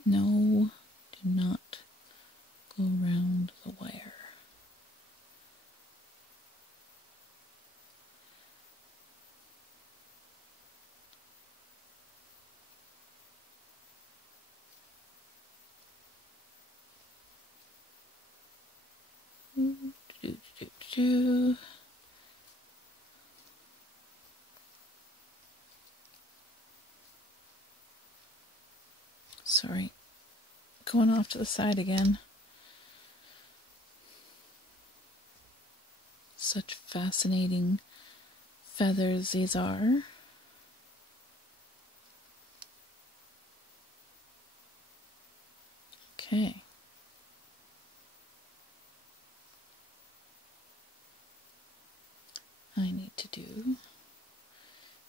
No, do not go around the wire. Sorry, going off to the side again. Such fascinating feathers these are. Okay. I need to do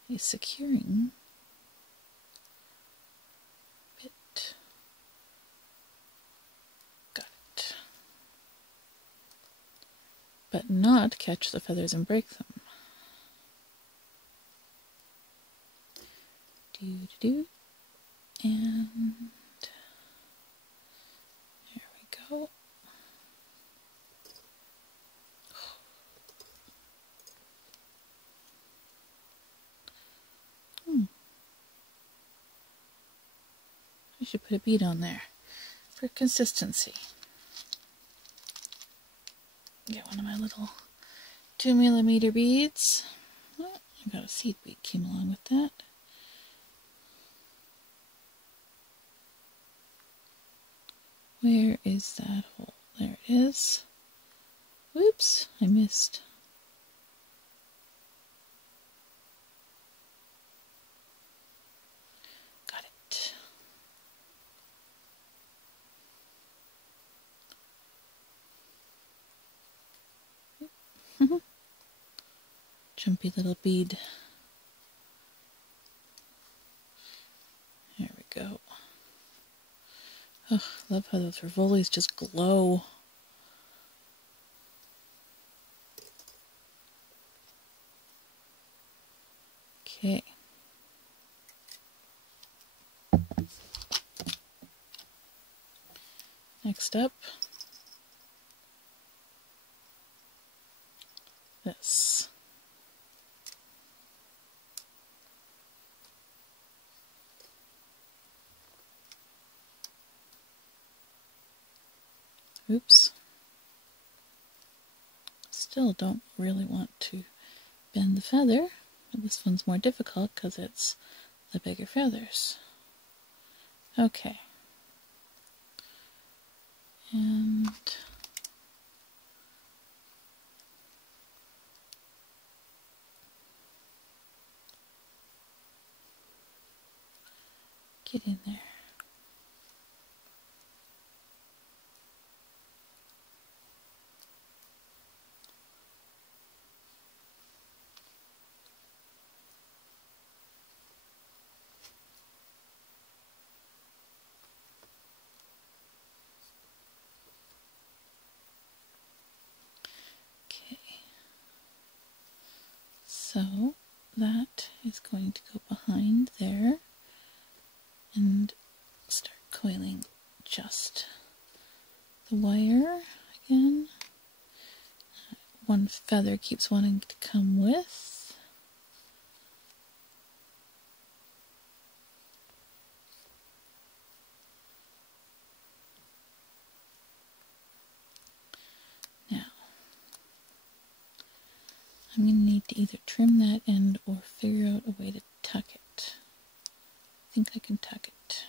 a securing bit. Got it. But not catch the feathers and break them. Do. And there we go. I should put a bead on there for consistency. Get one of my little 2mm beads. Oh, I got a seed bead came along with that. Where is that hole? There it is. Whoops, I missed. Got it. Jumpy little bead. There we go. Oh, I love how those rivolis just glow. Okay. Next up, this. Oops. Still don't really want to bend the feather, but this one's more difficult because it's the bigger feathers. Okay. And get in there. Okay. So that is going to go behind there and start coiling just the wire again. One feather keeps wanting to come with. Now, I'm going to need to either trim that end or figure out a way to tuck it. I think I can tuck it.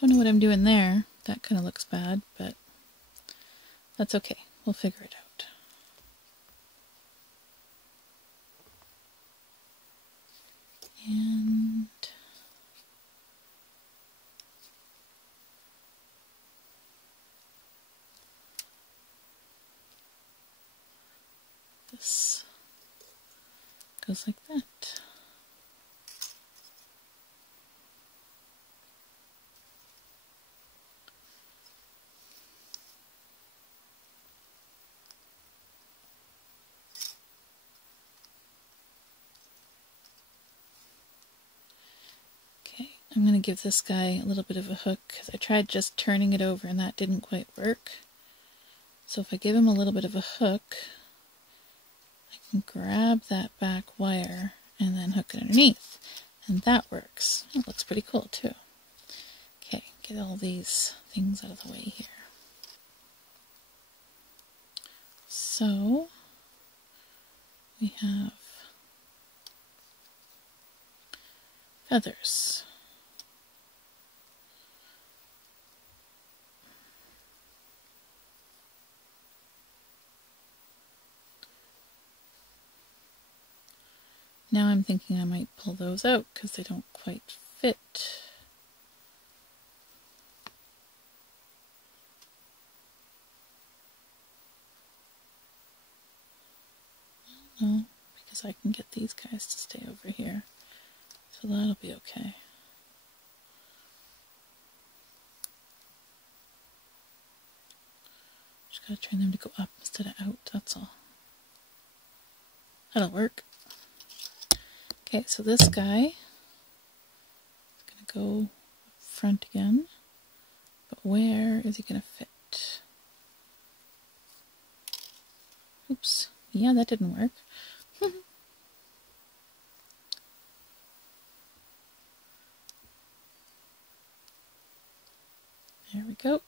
Don't know what I'm doing there. That kind of looks bad, but that's okay. We'll figure it out. this goes like that. Okay, I'm going to give this guy a little bit of a hook because I tried just turning it over and that didn't quite work. So if I give him a little bit of a hook, I can grab that back wire and then hook it underneath. And that works. It looks pretty cool too. Okay, get all these things out of the way here. So we have feathers. Now I'm thinking I might pull those out because they don't quite fit. No, because I can get these guys to stay over here. So that'll be okay. Just gotta train them to go up instead of out, that's all. That'll work. Okay, so this guy is gonna go front again, but where is he gonna fit? Oops, yeah, that didn't work. There we go.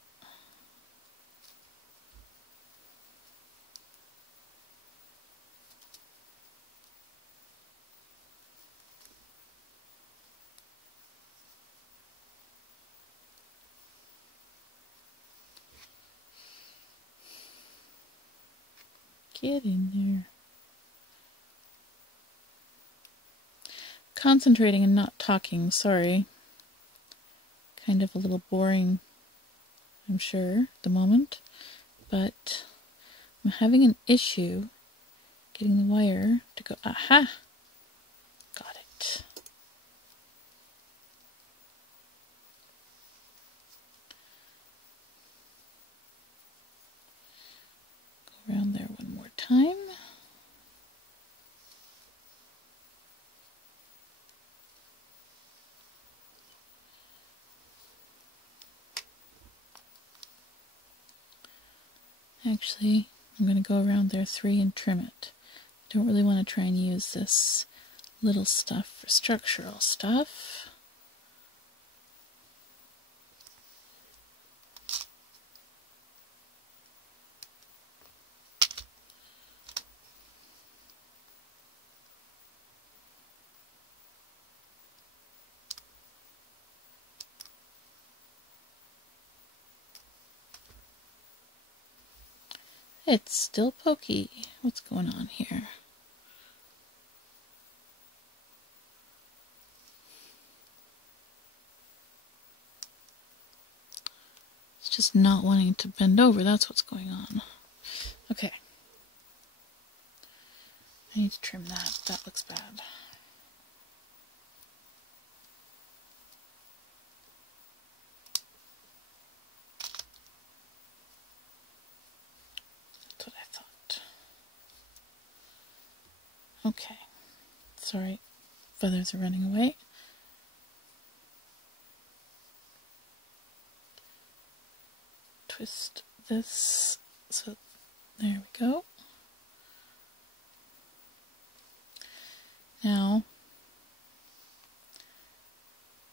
Get in there. Concentrating and not talking, sorry. Kind of a little boring, I'm sure, at the moment. But I'm having an issue getting the wire to go. Aha! Got it. Go around there one more time. Actually, I'm going to go around there 3 and trim it. I don't really want to try and use this little stuff for structural stuff. It's still pokey. What's going on here? It's just not wanting to bend over. That's what's going on. Okay. I need to trim that. That looks bad. That's what I thought. Okay. Sorry. Feathers are running away. Twist this. So there we go. Now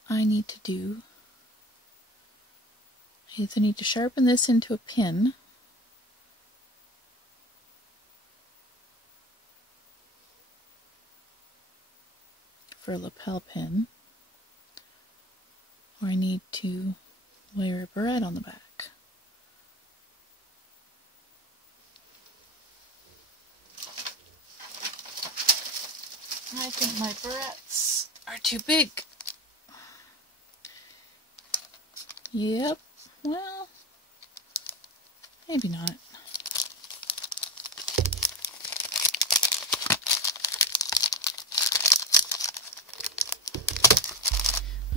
I need to either need to sharpen this into a pin for a lapel pin, or I need to wire a barrette on the back. I think my barrettes are too big. Yep, well, maybe not.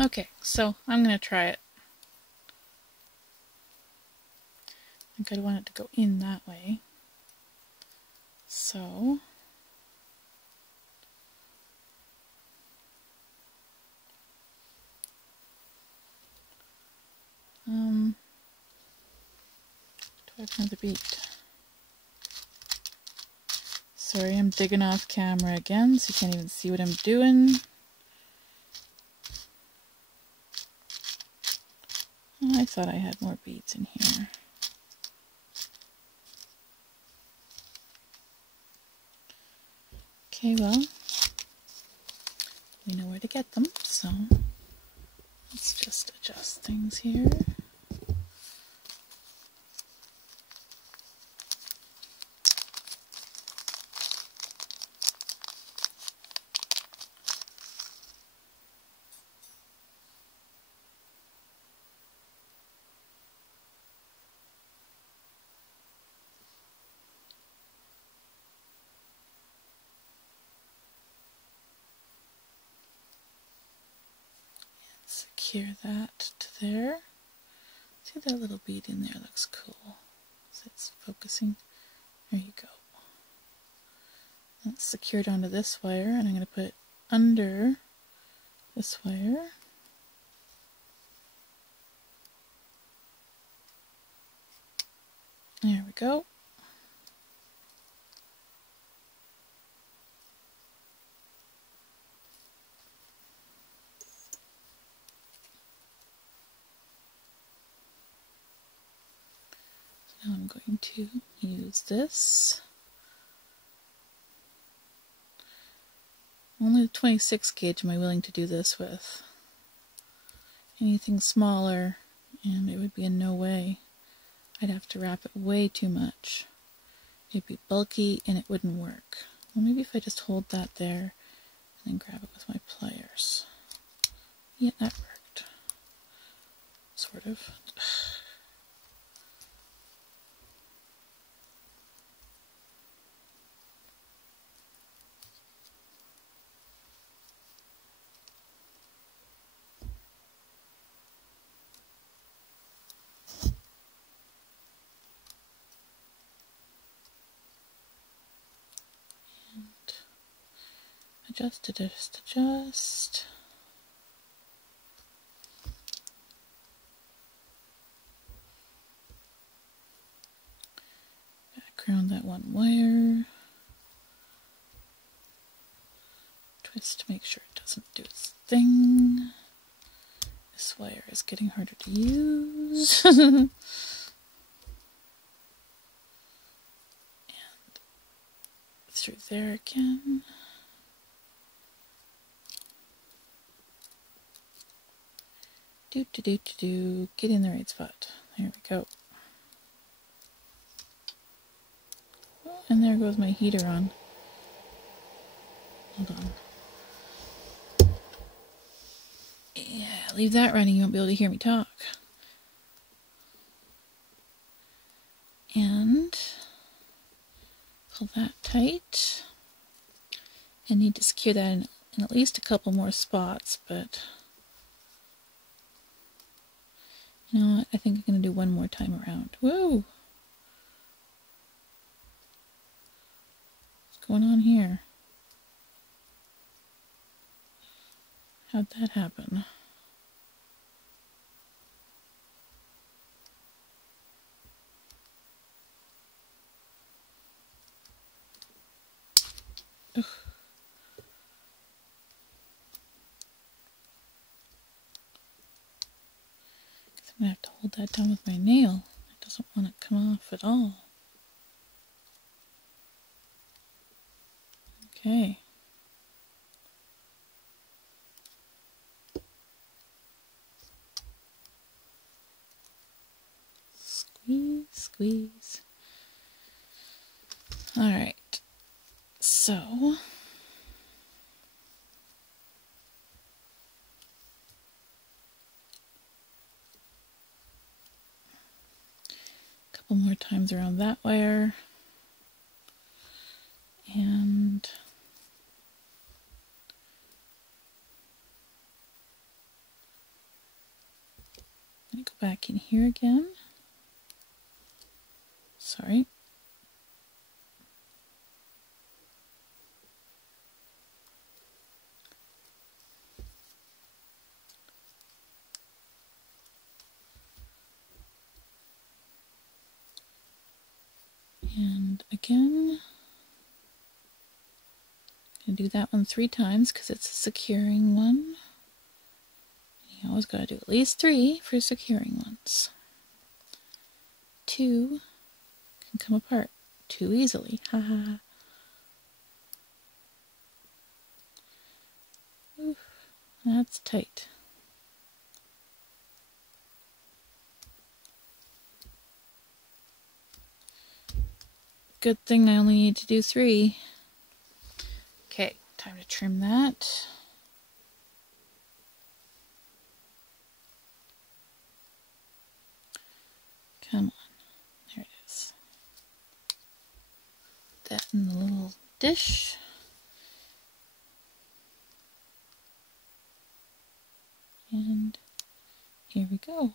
Okay, so I'm going to try it. I think I'd want it to go in that way. So, do I have another bead? Sorry, I'm digging off camera again, so you can't even see what I'm doing. Oh, I thought I had more beads in here. Okay, well, we know where to get them, so let's just adjust things here. Secure that to there. See that little bead in there looks cool. So it's focusing. There you go. That's secured onto this wire, and I'm going to put it under this wire. There we go. Now I'm going to use this. Only the 26 gauge am I willing to do this with. Anything smaller, and it would be in no way. I'd have to wrap it way too much. It'd be bulky and it wouldn't work. Well, maybe if I just hold that there and then grab it with my pliers. Yeah, that worked. Sort of. Adjust, adjust. Back around that one wire. Twist to make sure it doesn't do its thing. This wire is getting harder to use. And through there again. Get in the right spot. There we go. Oh, and there goes my heater on. Hold on. Yeah, leave that running, you won't be able to hear me talk. And pull that tight. I need to secure that in at least a couple more spots, but you know what? I think I'm going to do one more time around. Woo! What's going on here? How'd that happen? Ugh. I'm going to have to hold that down with my nail. It doesn't want to come off at all. Okay. Squeeze, squeeze. Alright. So, couple more times around that wire, and I'm going to go back in here again. Sorry. And again, I'm going to do that one 3 times because it's a securing one. You always got to do at least 3 for securing ones. 2 can come apart too easily. Haha. That's tight. Good thing I only need to do 3. Okay, time to trim that. Come on, there it is. Put that in the little dish. And here we go.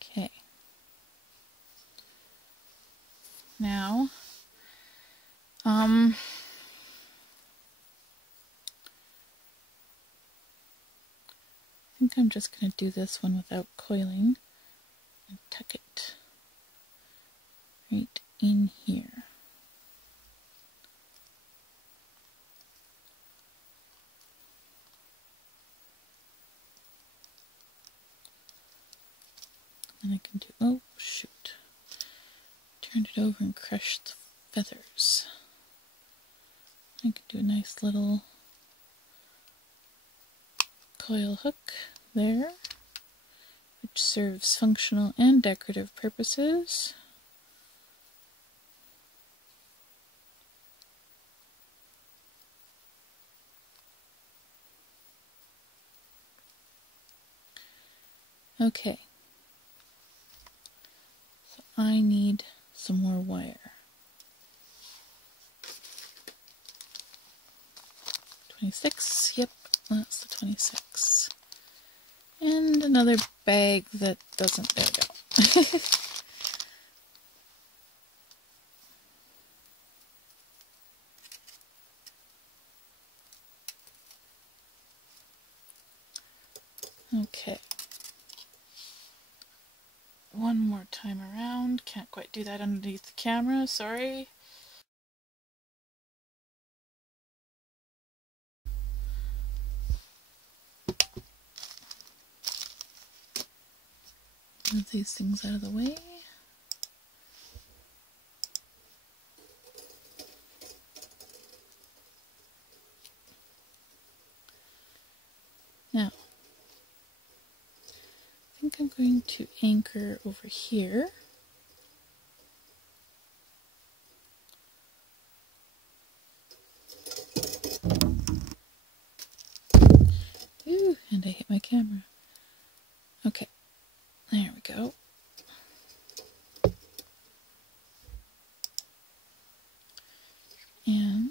Okay. Now, I think I'm just going to do this one without coiling and tuck it right in here. And I can do, oh shoot, turn it over and crush the feathers. I can do a nice little coil hook there, which serves functional and decorative purposes. Okay, so I need some more wire. 26, yep, that's the 26. And another bag that doesn't, there we go. Okay. One more time around. Can't quite do that underneath the camera, sorry. Move these things out of the way. Now, I think I'm going to anchor over here. Ooh, and I hit my camera. Okay, there we go. And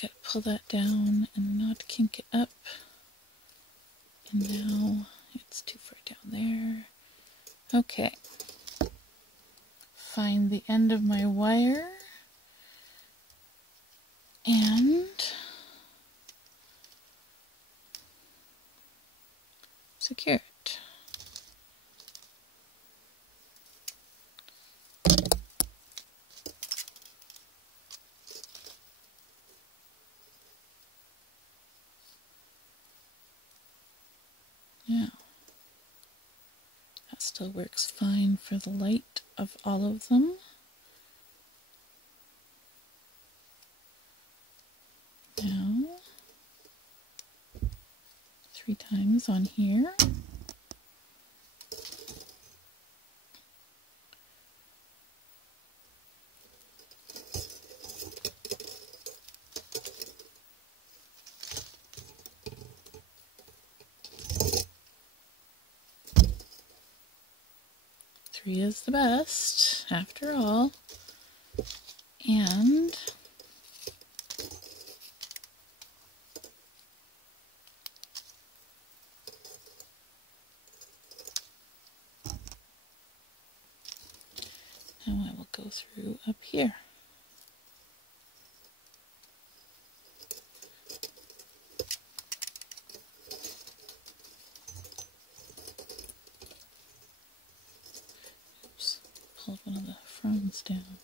gotta pull that down and not kink it up. And now it's too far down there. Okay. Find the end of my wire and secure it. Now, that still works fine for the light of all of them. Now, 3 times on here. 3 is the best, after all. And now I will go through up here. Oops, pulled one of the fronds down.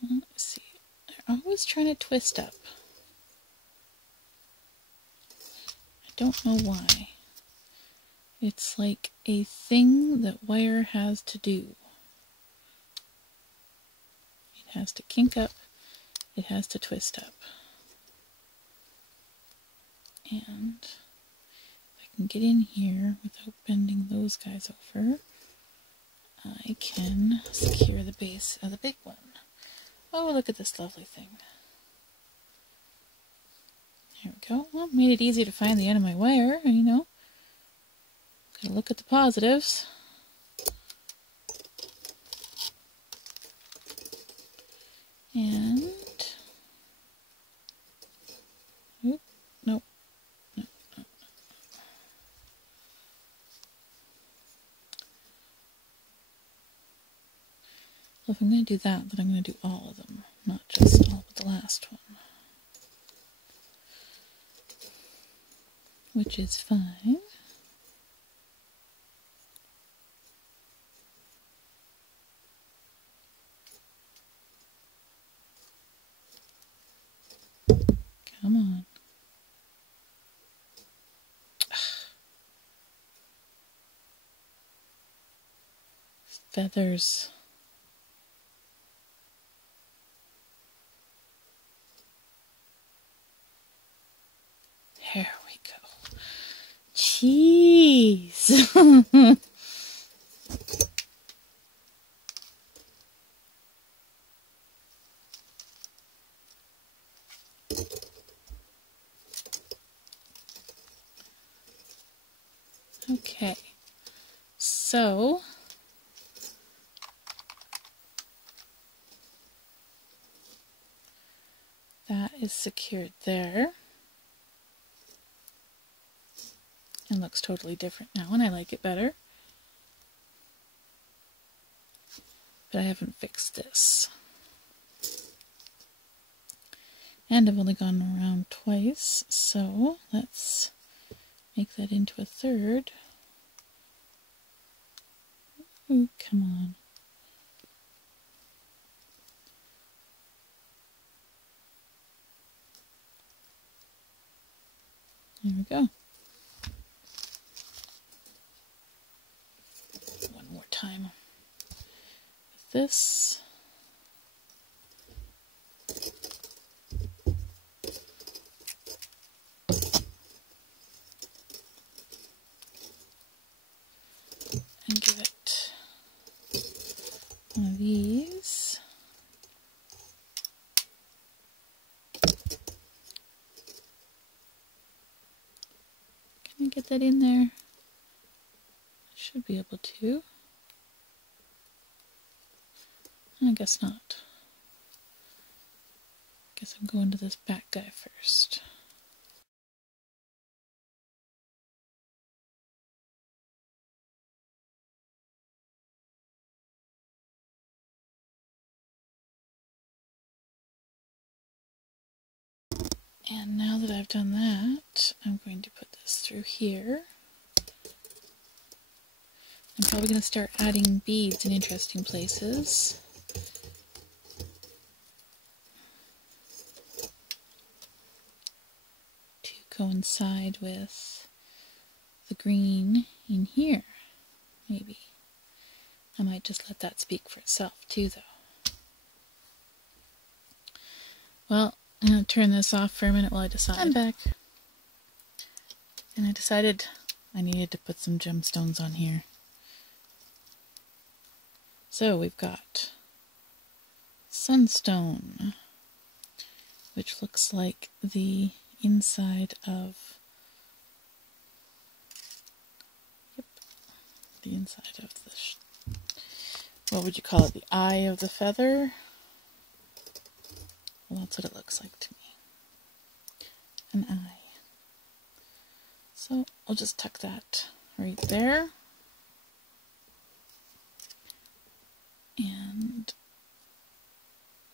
And let's see, they're always trying to twist up. I don't know why. It's like a thing that wire has to do. It has to kink up, it has to twist up. And if I can get in here without bending those guys over, I can secure the base of the big one. Oh, look at this lovely thing. Here we go. Well, made it easy to find the end of my wire, you know. Gotta look at the positives. And oop, nope. No. Well, if I'm going to do that, then I'm going to do all of them, not just all but the last one. Which is fine. Come on. Feathers. There we go. Jeez. Okay, so that is secured there. It looks totally different now, and I like it better. But I haven't fixed this. And I've only gone around twice, so let's make that into a third. Ooh, come on. There we go. One more time with this. And give it one of these. Can I get that in there? Should be able to. I guess not. Guess I'm going to this back guy first. And now that I've done that, I'm going to put this through here. I'm probably going to start adding beads in interesting places. To coincide with the green in here, maybe. I might just let that speak for itself too, though. Well, I'm going to turn this off for a minute while I decide. I'm back. And I decided I needed to put some gemstones on here. So we've got sunstone, which looks like the inside of, the inside of the, what would you call it, the eye of the feather? Well, that's what it looks like to me, an eye. So I'll just tuck that right there. And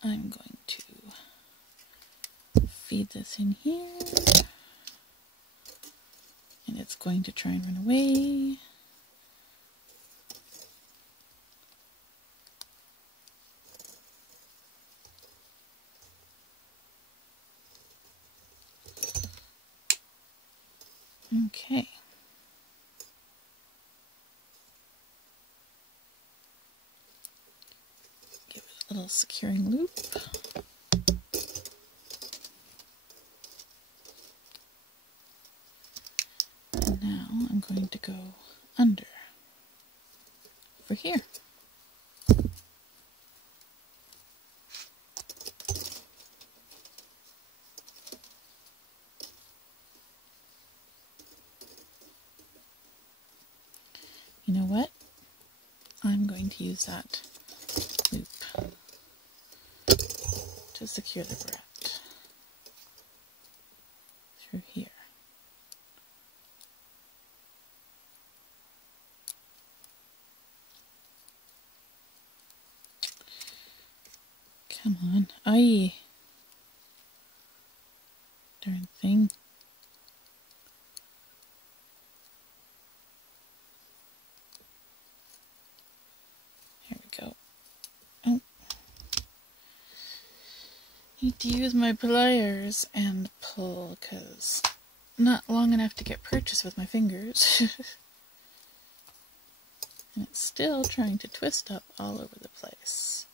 I'm going to feed this in here. And it's going to try and run away. Okay. Give it a little securing loop. And now I'm going to go under, over here. You know what? I'm going to use that loop to secure the barrette through here. Come on. Aye. Darn thing. Here we go. Oh. Need to use my pliers and pull, because not long enough to get purchase with my fingers. And it's still trying to twist up all over the place.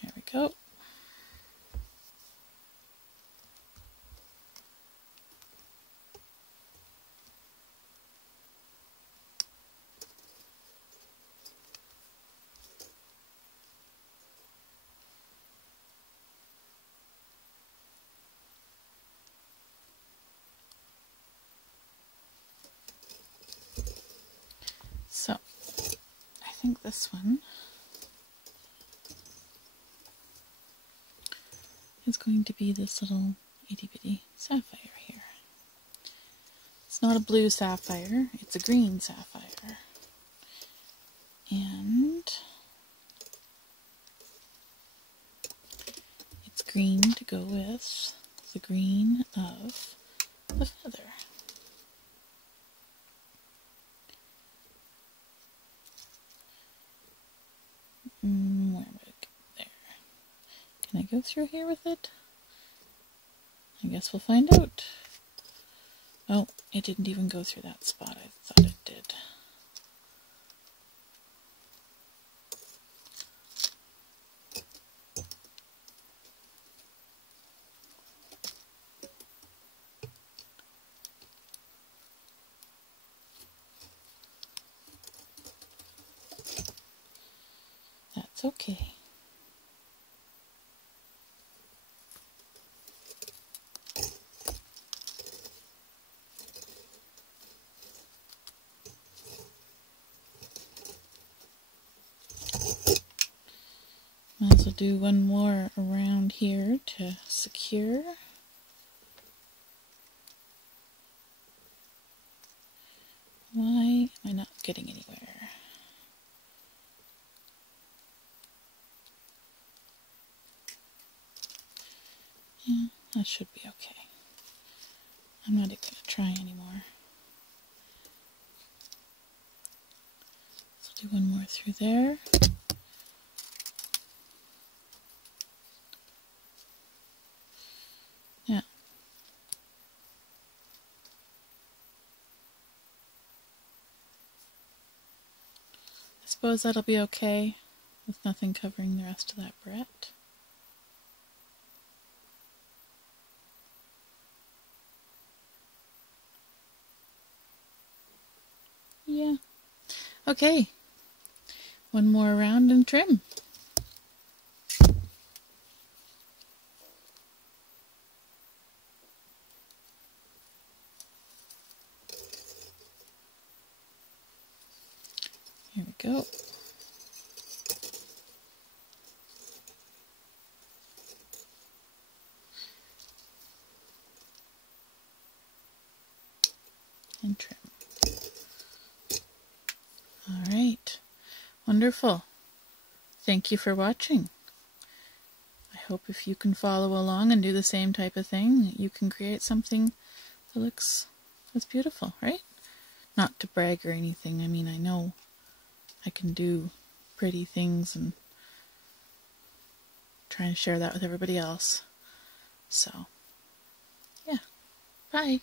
Here we go. So, I think this one is going to be this little itty bitty sapphire here. It's not a blue sapphire, it's a green sapphire. And it's green to go with the green of the feather. Where am I? There. Can I go through here with it? I guess we'll find out. Oh, it didn't even go through that spot. I thought it did. That's okay. Might as well do one more around here to secure. Why am I not getting anywhere? Yeah, that should be okay. I'm not even going to try anymore. So do one more through there. Yeah. I suppose that'll be okay with nothing covering the rest of that barrette. Okay, one more round and trim. Here we go. And trim. All right, wonderful. Thank you for watching. I hope if you can follow along and do the same type of thing, you can create something that looks that's beautiful, right? Not to brag or anything. I mean, I know I can do pretty things and try and share that with everybody else. So, yeah. Bye.